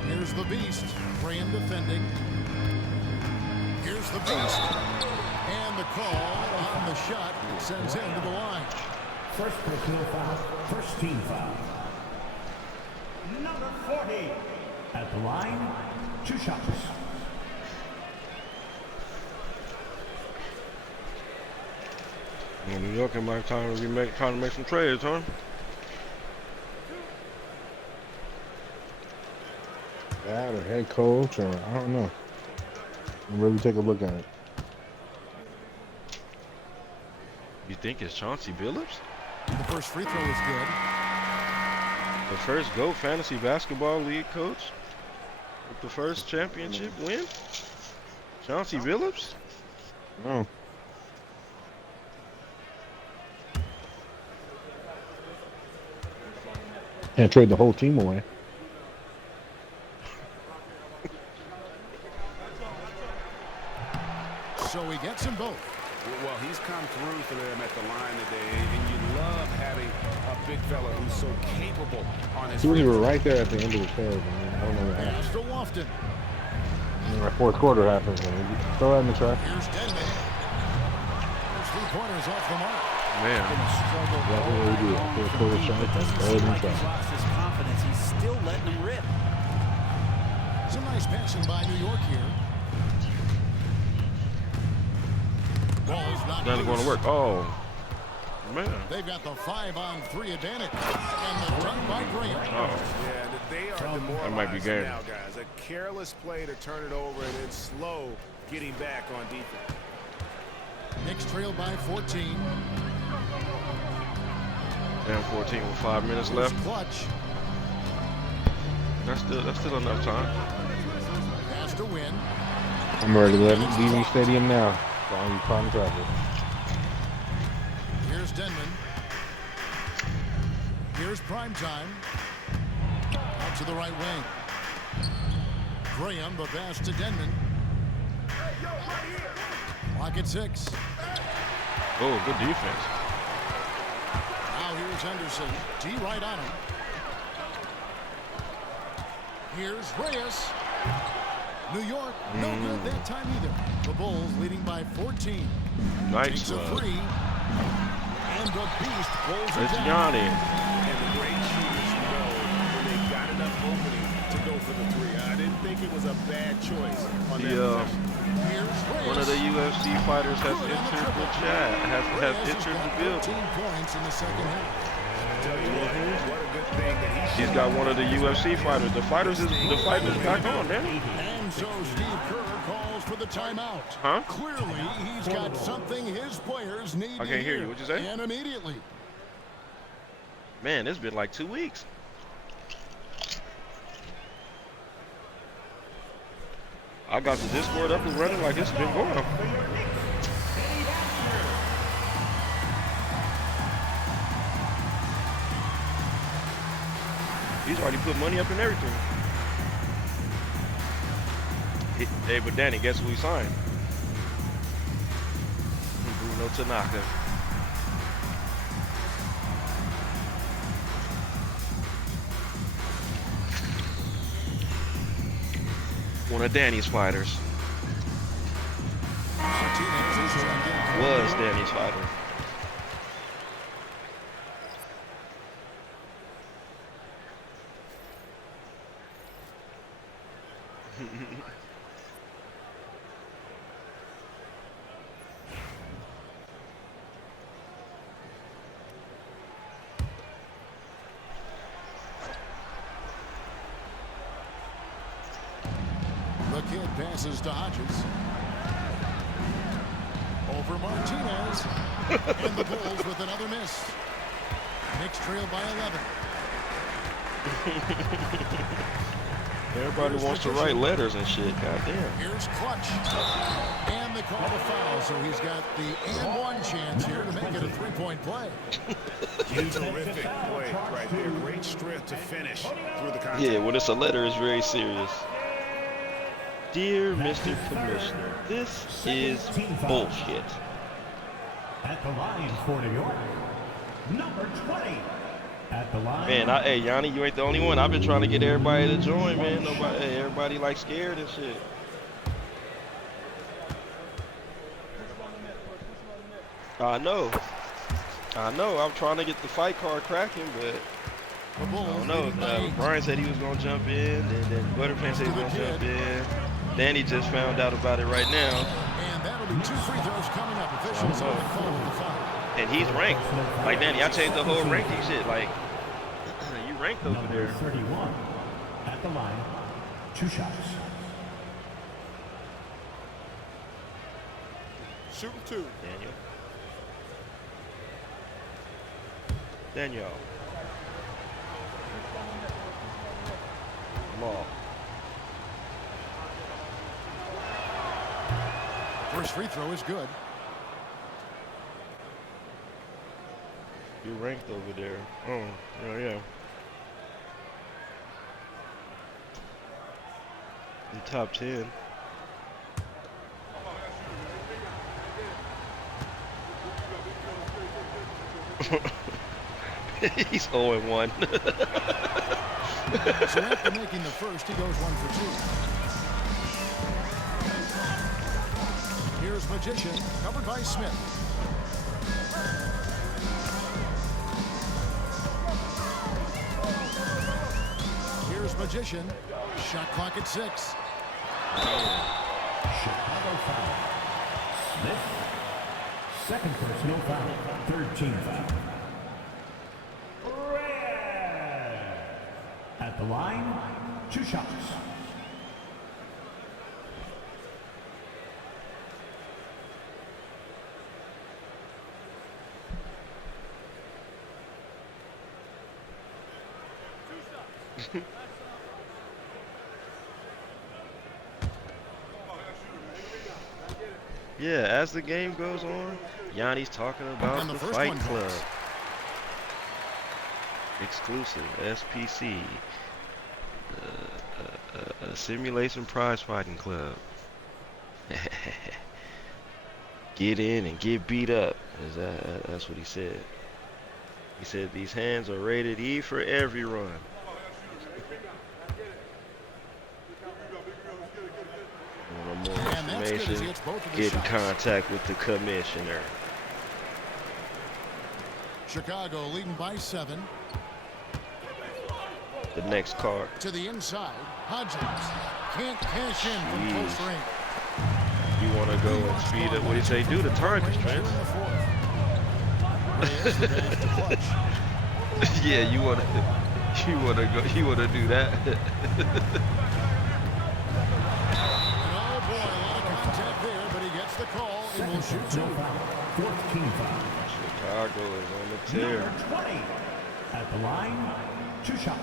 Here's the Beast. Graham defending. Here's the Beast. And the call on the shot sends him to the line. First personal foul. First team foul. Number 40. At the line, 2 shots. Well, New York might trying to make some trades, huh? That or head coach, or I don't know. Really take a look at it. You think it's Chauncey Billups? The first free throw is good. The first GOAT Fantasy Basketball League coach with the first championship win? Chauncey Billups? No. Can't trade the whole team away. So he gets them both. Well, he's come through for them at the line today, and you love having a big fella who's so capable on his He was free throw. right there at the end of the third. Man. I don't know what happened. Pass to Lofton. And the fourth quarter happens. Man. Throw that in the trash. Here's Denman. There's 3-pointers off the mark. Man. That's what we do. Fourth quarter shot. Throw it in the He's trash. lost his confidence. He's still letting them rip. Some nice passing by New York here. Ball's not Nothing going to work. Oh, man. They've got the 5-on-3 advantage. And the dunk by Graham. Oh, Yeah, they are demoralized That might be game. now, guys. A careless play to turn it over, and then slow getting back on defense. Knicks trail by 14. down 14 with 5 minutes left. Clutch. That's still enough time. Pass to Win. I'm ready to leave the stadium now. Only prime traffic. Here's Denman. Here's prime time. Out to the right wing. Graham, the pass to Denman. Lock at 6. Oh, good defense. Now here's Henderson. D right on him. Here's Reyes. New York, no good that time either. The Bulls leading by 14. Nice. Takes a three. And the beast pulls it It's down. Yanni. And the great shooters know when they got enough opening to go for the three. I didn't think it was a bad choice on that possession. Here's Reyes. One of the UFC fighters has Good on the entered the triple. chat. Has Reyes has entered got the building. 13 points in the second half. Tell you what a good thing that He's got one of the UFC fighters. The fight is back on, Danny. And so Steve Kerr calls for the timeout. Huh? Clearly, he's got something his players need I to can't hear you. What'd you say? And immediately. Man, it's been like 2 weeks. I got the Discord up and running like it's been going. He's already put money up and everything. Hey, but Danny, guess who he signed? Bruno Tanaka. One of Danny's fighters. Was Danny's fighter. The kid passes to Hodges. Over Martinez. And the Bulls with another miss. Knicks trail by 11. Everybody wants to write letters and shit. Goddamn. Here's Clutch. And they call the foul, so he's got the and one chance here to make it a three-point play. terrific play right there. Great strength to finish through the contact. Yeah, when it's a letter, it's very serious. Dear Mr. Commissioner, this is bullshit. At the line for New York, number 20. At the line. Man, hey, Yanni, you ain't the only one. I've been trying to get everybody to join, man. Everybody like scared and shit. I know. I'm trying to get the fight card cracking, but I don't know. Brian said he was gonna jump in, and then Butterpan said he was gonna jump in. Danny just found out about it right now. And that'll be 2 free throws coming up. Officials on the call with the foul. And he's ranked. Like, Danny, I changed the whole ranking shit. Like, you ranked over Number there. 31. At the line, 2 shots. Shooting 2. Daniel. Law. First free throw is good. You ranked over there. Oh, yeah. The top 10. He's 0-1. So after making the first, he goes 1 for 2. Here's Magician, covered by Smith. Here's Magician, shot clock at 6. Chicago foul. Smith. Second personal foul. Third team foul. At the line, 2 shots. Yeah, as the game goes on, Yanni's talking about And the the first Fight one Club. goes. exclusive SPC, Simulation Prize Fighting Club. Get in and get beat up. That's what he said. He said these hands are rated E for everyone. Want more information? Get in contact with the commissioner. Chicago leading by 7. The next card. To the inside, Hodges can't cash in from close range. You want to go and speed up? What do you say? Do the time constraints. Yeah, you want to go. You want to do that? Oh boy, a lot of contact there, but he gets the call and will shoot 2. 14 foul. Chicago is on the tear. Number 20 at the line, 2 shots.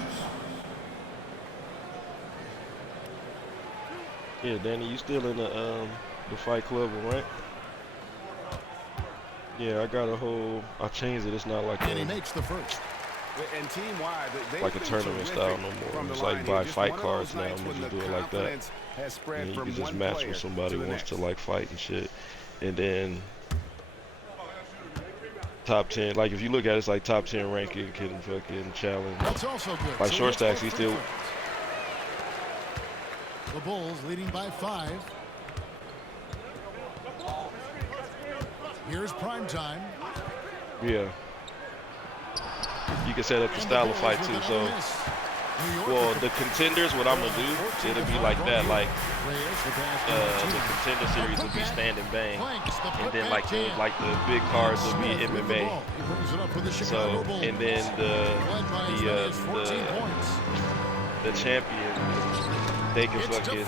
Yeah, Danny, you still in the Fight Club, right? Yeah, I got a whole. I changed it. It's not like and he makes the first. And team-wide, like a tournament style no more. It's like buy fight cards now. I'm gonna just do it like that. And you can just match with somebody who wants to like fight and shit. And then top 10. Like if you look at it, it's like top 10 ranking can fucking challenge. That's also good. Like short stacks, he still. The Bulls leading by 5. Here's prime time. Yeah. You can set up the style of fight too. So, well, the contenders, what I'm gonna do, it'll be like that. Like the contender series will be stand and bang, and then like the big cards will be MMA. So, and then the champion, they can fucking.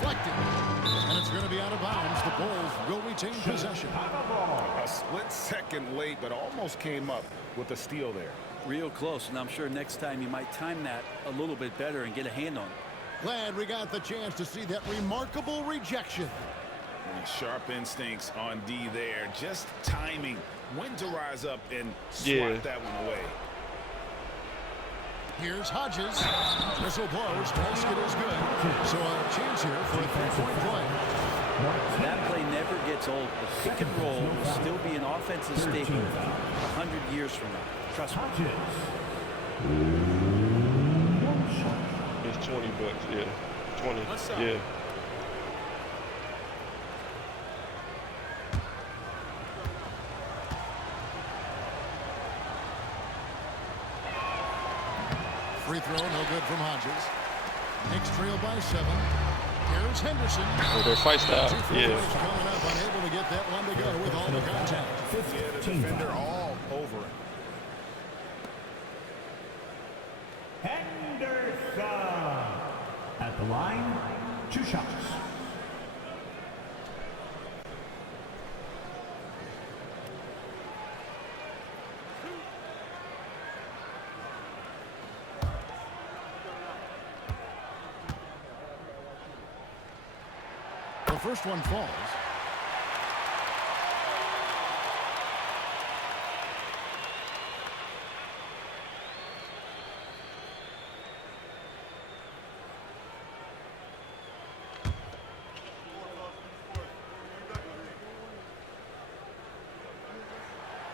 And it's going to be out of bounds. The Bulls will retain possession. A split second late, but almost came up with a steal there. Real close, and I'm sure next time you might time that a little bit better and get a hand on it. Glad we got the chance to see that remarkable rejection. And sharp instincts on D there. Just timing. When to rise up and swat that one away. Here's Hodges. Whistle blows. Basket is good. So a chance here for a 3-point play. That play never gets old. The pick and roll will still be an offensive staple 100 years from now. Trust me. It's $20, yeah. 20, yeah. Free throw, no good from Hodges. Knicks trail by 7. Here's Henderson. Oh, their fight style, yeah. Coming up, unable to get that one to go with all the contact. Yeah, the defender all over it. Henderson at the line, 2 shots. The first one falls.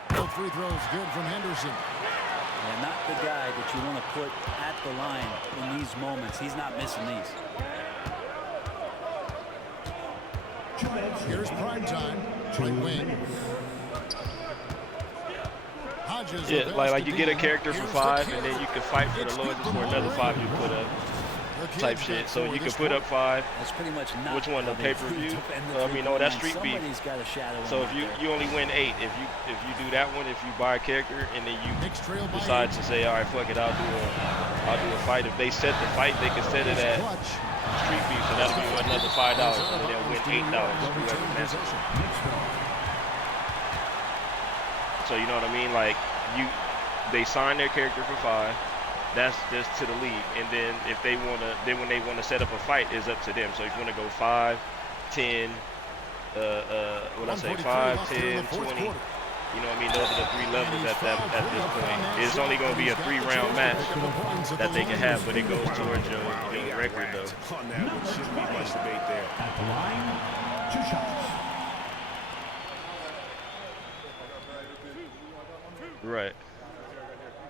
Both free throws good from Henderson. And not the guy that you want to put at the line in these moments. He's not missing these. Here's prime time. Right wing. Hodges. Yeah, like you get a character for 5, and then you can fight for the lowest for another 5 you put up. Type shit. So you can put up 5. That's pretty much not. Which one? The pay-per-view? I mean, no, that's Street Beef. So if you only win 8, if you do that one, if you buy a character and then you decide to say, all right, fuck it, I'll do a fight. If they set the fight, they can set it at Street Beef, so that'll be another $5, and they'll win $8. So you know what I mean? Like they sign their character for 5. That's just to the league, and then if they wanna, then when they wanna set up a fight, it's up to them. So if you wanna go 5, 10, what I say, 5, 10, 20, You know what I mean? Those are the 3 levels at this point. It's only going to be a 3-round match that they can have, but it goes towards your record, though. On that one, shouldn't be much debate there. At the line, 2 shots. Right.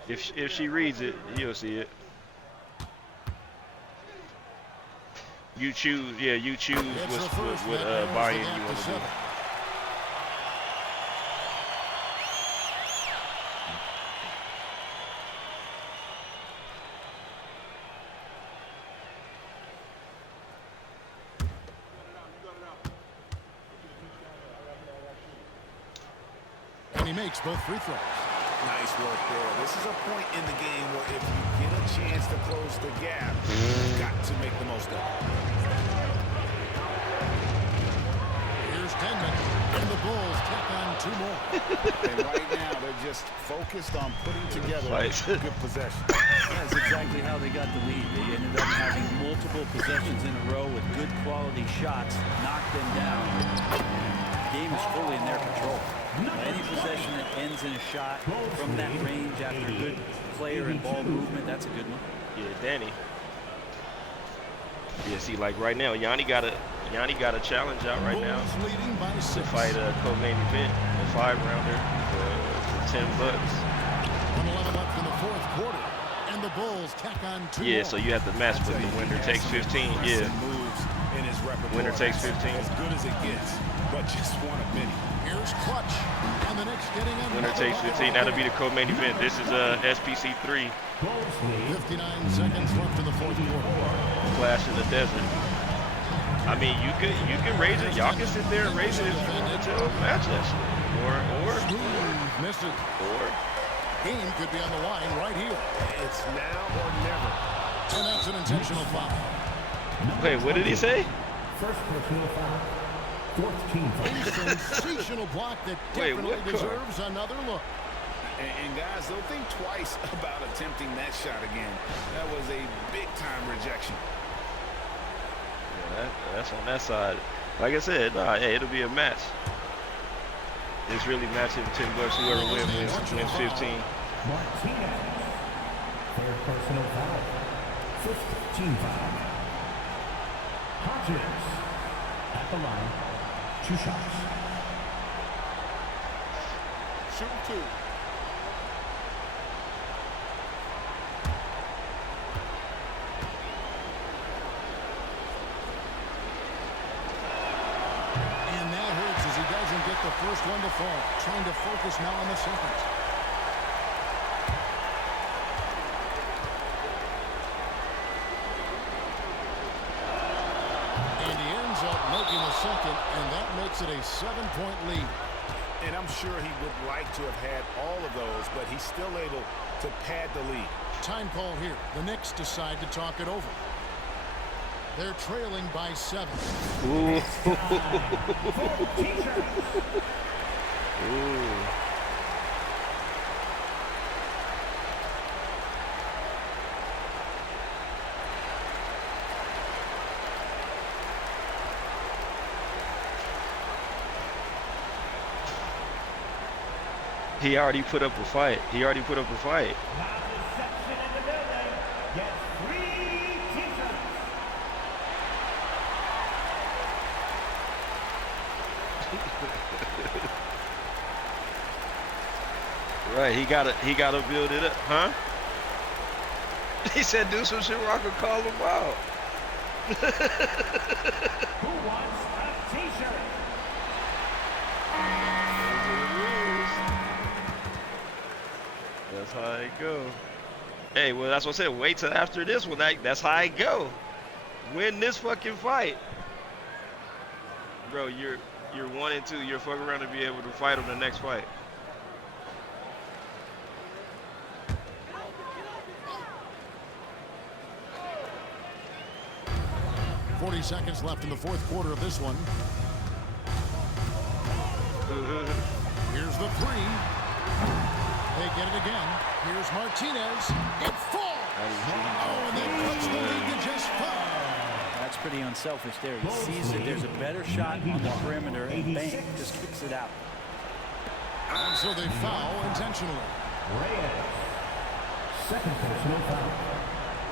If she reads it, you'll see it. You choose, yeah, you choose what buy-in you want to do. And he makes both free throws. Nice work there. This is a point in the game where if you get a chance to close the gap, you've got to make the most of it. Here's Denman, and the Bulls tack on 2 more. And right now, they're just focused on putting together a good possession. That's exactly how they got the lead. They ended up having multiple possessions in a row with good quality shots, knocked them down. The game is fully in their control. Any possession that ends in a shot from that range after good player and ball movement, that's a good one. Yeah, Danny. Yeah, see, like right now, Yanni got a challenge out right now to fight a co-main event, a 5-rounder for $10. 1:11 left in the 4th quarter, and the Bulls tack on 2 Yeah, more. so you have to match, but the winner takes 15. Yeah, winner takes 15. As good as it gets, but just one of many. Here's Clutch, and the Knicks getting another Winner takes 15. That'll be the co-main event. This is SPC 3. 59 seconds left in the 4th quarter. Clash in the desert. I mean, you can raise it. Y'all can sit there and raise it if you want to match that shit. Smooth misses. Game could be on the line right here. It's now or never. And that's an intentional foul. Wait, what did he say? First personal foul. 4th team foul. A sensational block that definitely deserves another look. And guys, they'll think twice about attempting that shot again. That was a big-time rejection. Yeah, that's on that side. Like I said, hey, it'll be a match. It's really matching $10. Whoever wins 15. Martinez. 3rd personal foul. 5th team foul. Hodges. At the line, 2 shots. Shoot 2. And that hurts as he doesn't get the first one to fall. Trying to focus now on the second. And he ends up making a second, and that makes it a 7-point lead. And I'm sure he would like to have had all of those, but he's still able to pad the lead. Time call here. The Knicks decide to talk it over. They're trailing by 7. Ooh. Ooh. He already put up a fight. Right, he gotta build it up, huh? He said do some shit where I could call him out. Who wants a t-shirt? That's how it go. Hey, well, that's what I said. Wait till after this one. That's how it go. Win this fucking fight, bro. You're 1-2. You're fucking around to be able to fight on the next fight. Seconds left in the 4th quarter of this one. Here's the 3. They get it again. Here's Martinez. It falls. Oh, and they push the lead to just 5. That's pretty unselfish there. He sees that there's a better shot on the perimeter and bang, just kicks it out. And so they foul intentionally. Reyes. Second personal foul.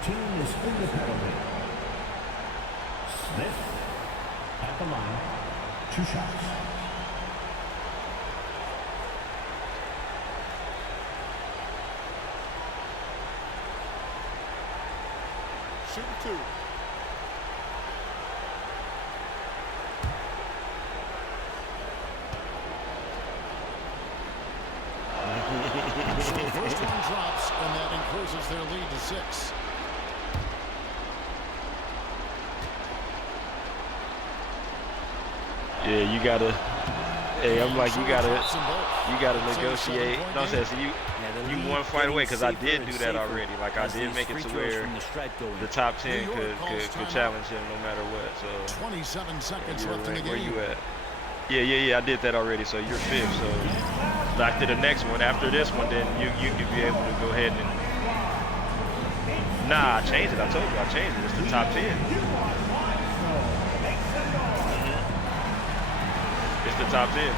Team is in the penalty. Smith at the line. 2 shots. Shooting 2. So the first one drops, and that increases their lead to 6. Yeah, you gotta. Hey, I'm like, you gotta negotiate. No, I'm saying, so you one fight away, because I did do that already. Like, I did make it to where the top 10 could challenge him no matter what. So 27 seconds left in the game. where you at? Yeah, I did that already. So you're 5th. So back to the next one. After this one, then you could be able to go ahead and. Nah, I changed it. I told you I changed it. It's the top 10. It's the top 10.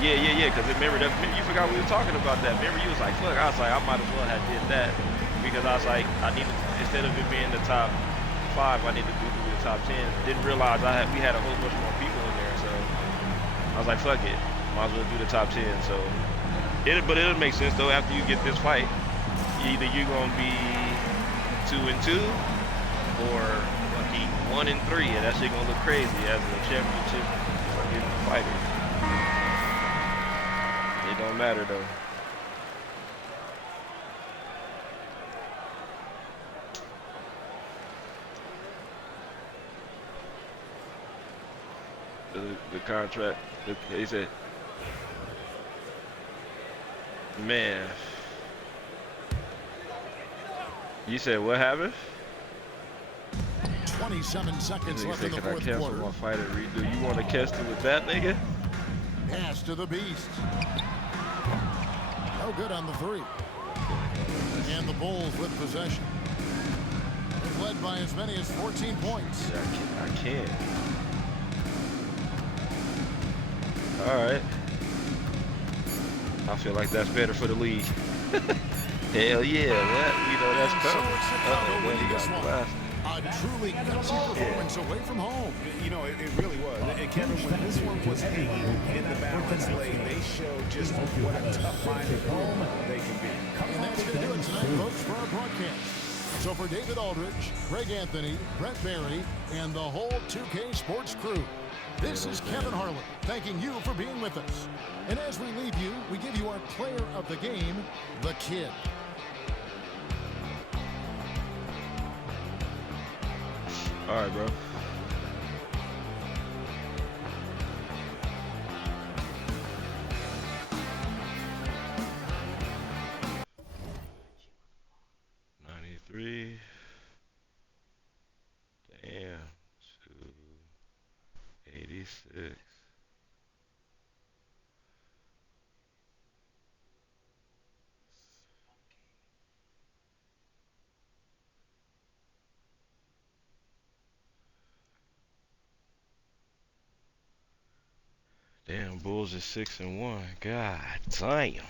Yeah. Because remember, you forgot we were talking about that. Remember, you was like, "Look," I was like, "I might as well have did that," because I was like, I needed, instead of it being the top 5, I needed to do the top 10. Didn't realize we had a whole bunch more people in there, so I was like, "Fuck it, might as well do the top 10." So but it'll make sense though after you get this fight. Either you're gonna be 2-2 or fucking 1-3, and that shit gonna look crazy as a championship fucking fighter. It don't matter though. The contract, he said, man. You said what happened? 27 seconds Nigga left said, in the "Can I fourth cancel quarter. my fight and redo?" You want to catch it with that, nigga? Pass to the beast. No good on the 3. And the Bulls with possession. They've led by as many as 14 points. Yeah, I can't. All right. I feel like that's better for the league. Hell yeah, that's coming. Chicago winning this one. Blast. A truly gutsy performance away from home. You know, it really was. And Kevin, when this one was hanging in the balance lane, they showed just what a tough-minded home they can be. And that's going to do it tonight, folks, for our broadcast. So for David Aldridge, Greg Anthony, Brett Barry, and the whole 2K Sports crew, this is Kevin Harlan thanking you for being with us. And as we leave you, we give you our player of the game, the Kid. All right, bro. $93. Damn. 286. Damn, Bulls is 6-1. God damn.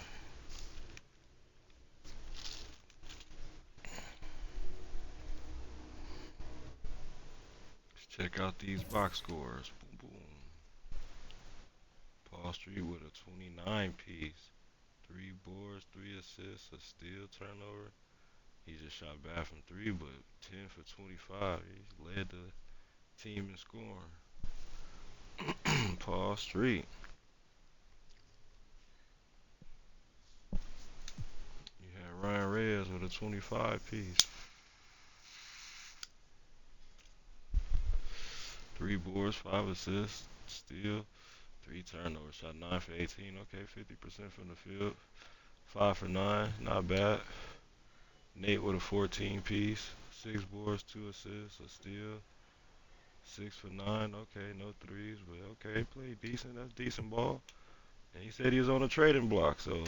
Let's check out these box scores. Boom, boom. Paul Street with a 29 piece. 3 boards, 3 assists, a steal, turnover. He just shot bad from 3, but 10 for 25. He led the team in scoring. Paul Street. You had Ryan Reyes with a 25 piece. 3 boards, 5 assists, steal, 3 turnovers. Shot 9 for 18. Okay, 50% from the field. 5 for 9. Not bad. Nate with a 14 piece. 6 boards, 2 assists, a steal. 6 for 9. Okay, no threes, but okay, played decent. That's decent ball. And he said he was on a trading block, so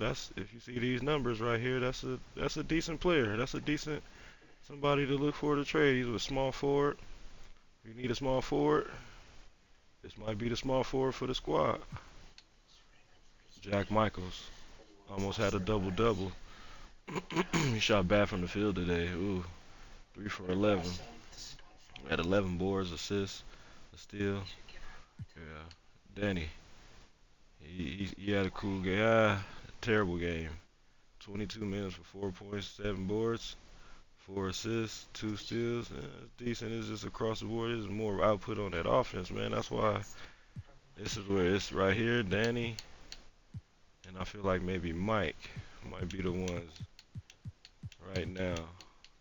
that's, if you see these numbers right here, that's a decent player. That's a decent somebody to look for to trade. He's a small forward. If you need a small forward, this might be the small forward for the squad. Jack Michaels almost had a double-double. He shot bad from the field today. Ooh, 3 for 11. Had 11 boards, assists, a steal. Yeah, Danny. He had a cool game. Terrible game. 22 minutes for 4 points, 7 boards, 4 assists, 2 steals. It's decent. It's just across the board. There's more output on that offense, man. That's why this is where it's right here. Danny, and I feel like maybe Mike might be the ones right now.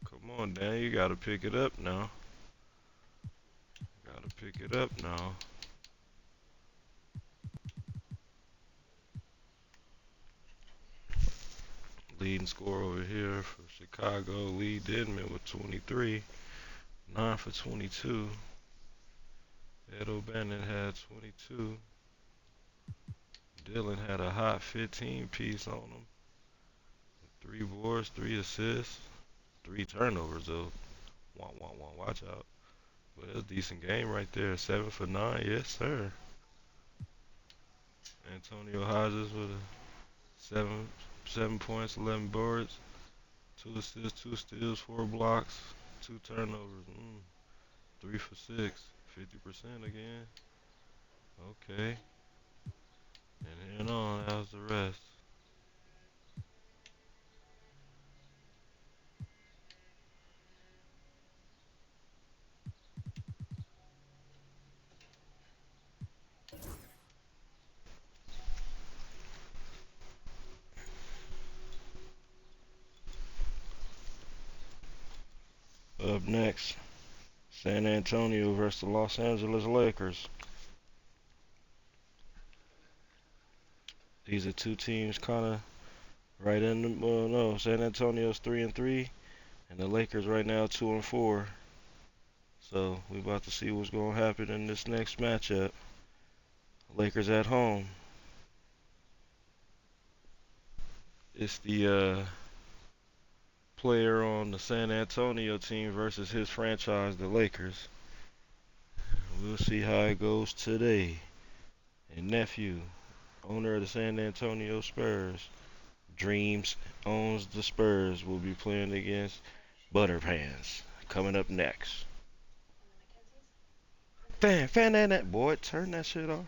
Come on, Danny. You got to pick it up now. Got to pick it up now. Leading scorer over here for Chicago, Lee Denman with 23. 9 for 22. Ed O'Bannon had 22. Dylan had a hot 15 piece on him. 3 boards, 3 assists, 3 turnovers though. Watch out. But that's a decent game right there. 7 for 9, yes sir. Antonio Hodges with a 7 points, 11 boards, 2 assists, 2 steals, 4 blocks, 2 turnovers. 3 for 6, 50% again. Okay. And then on, how's the rest? Up next, San Antonio versus the Los Angeles Lakers. These are two teams kind of right in the, well, no, San Antonio's 3-3, and the Lakers right now 2-4. So we about to see what's going to happen in this next matchup. Lakers at home. It's the player on the San Antonio team versus his franchise, the Lakers. We'll see how it goes today. And nephew, owner of the San Antonio Spurs, Dreams owns the Spurs, will be playing against Butterpans. Coming up next. Fan that boy, turn that shit off.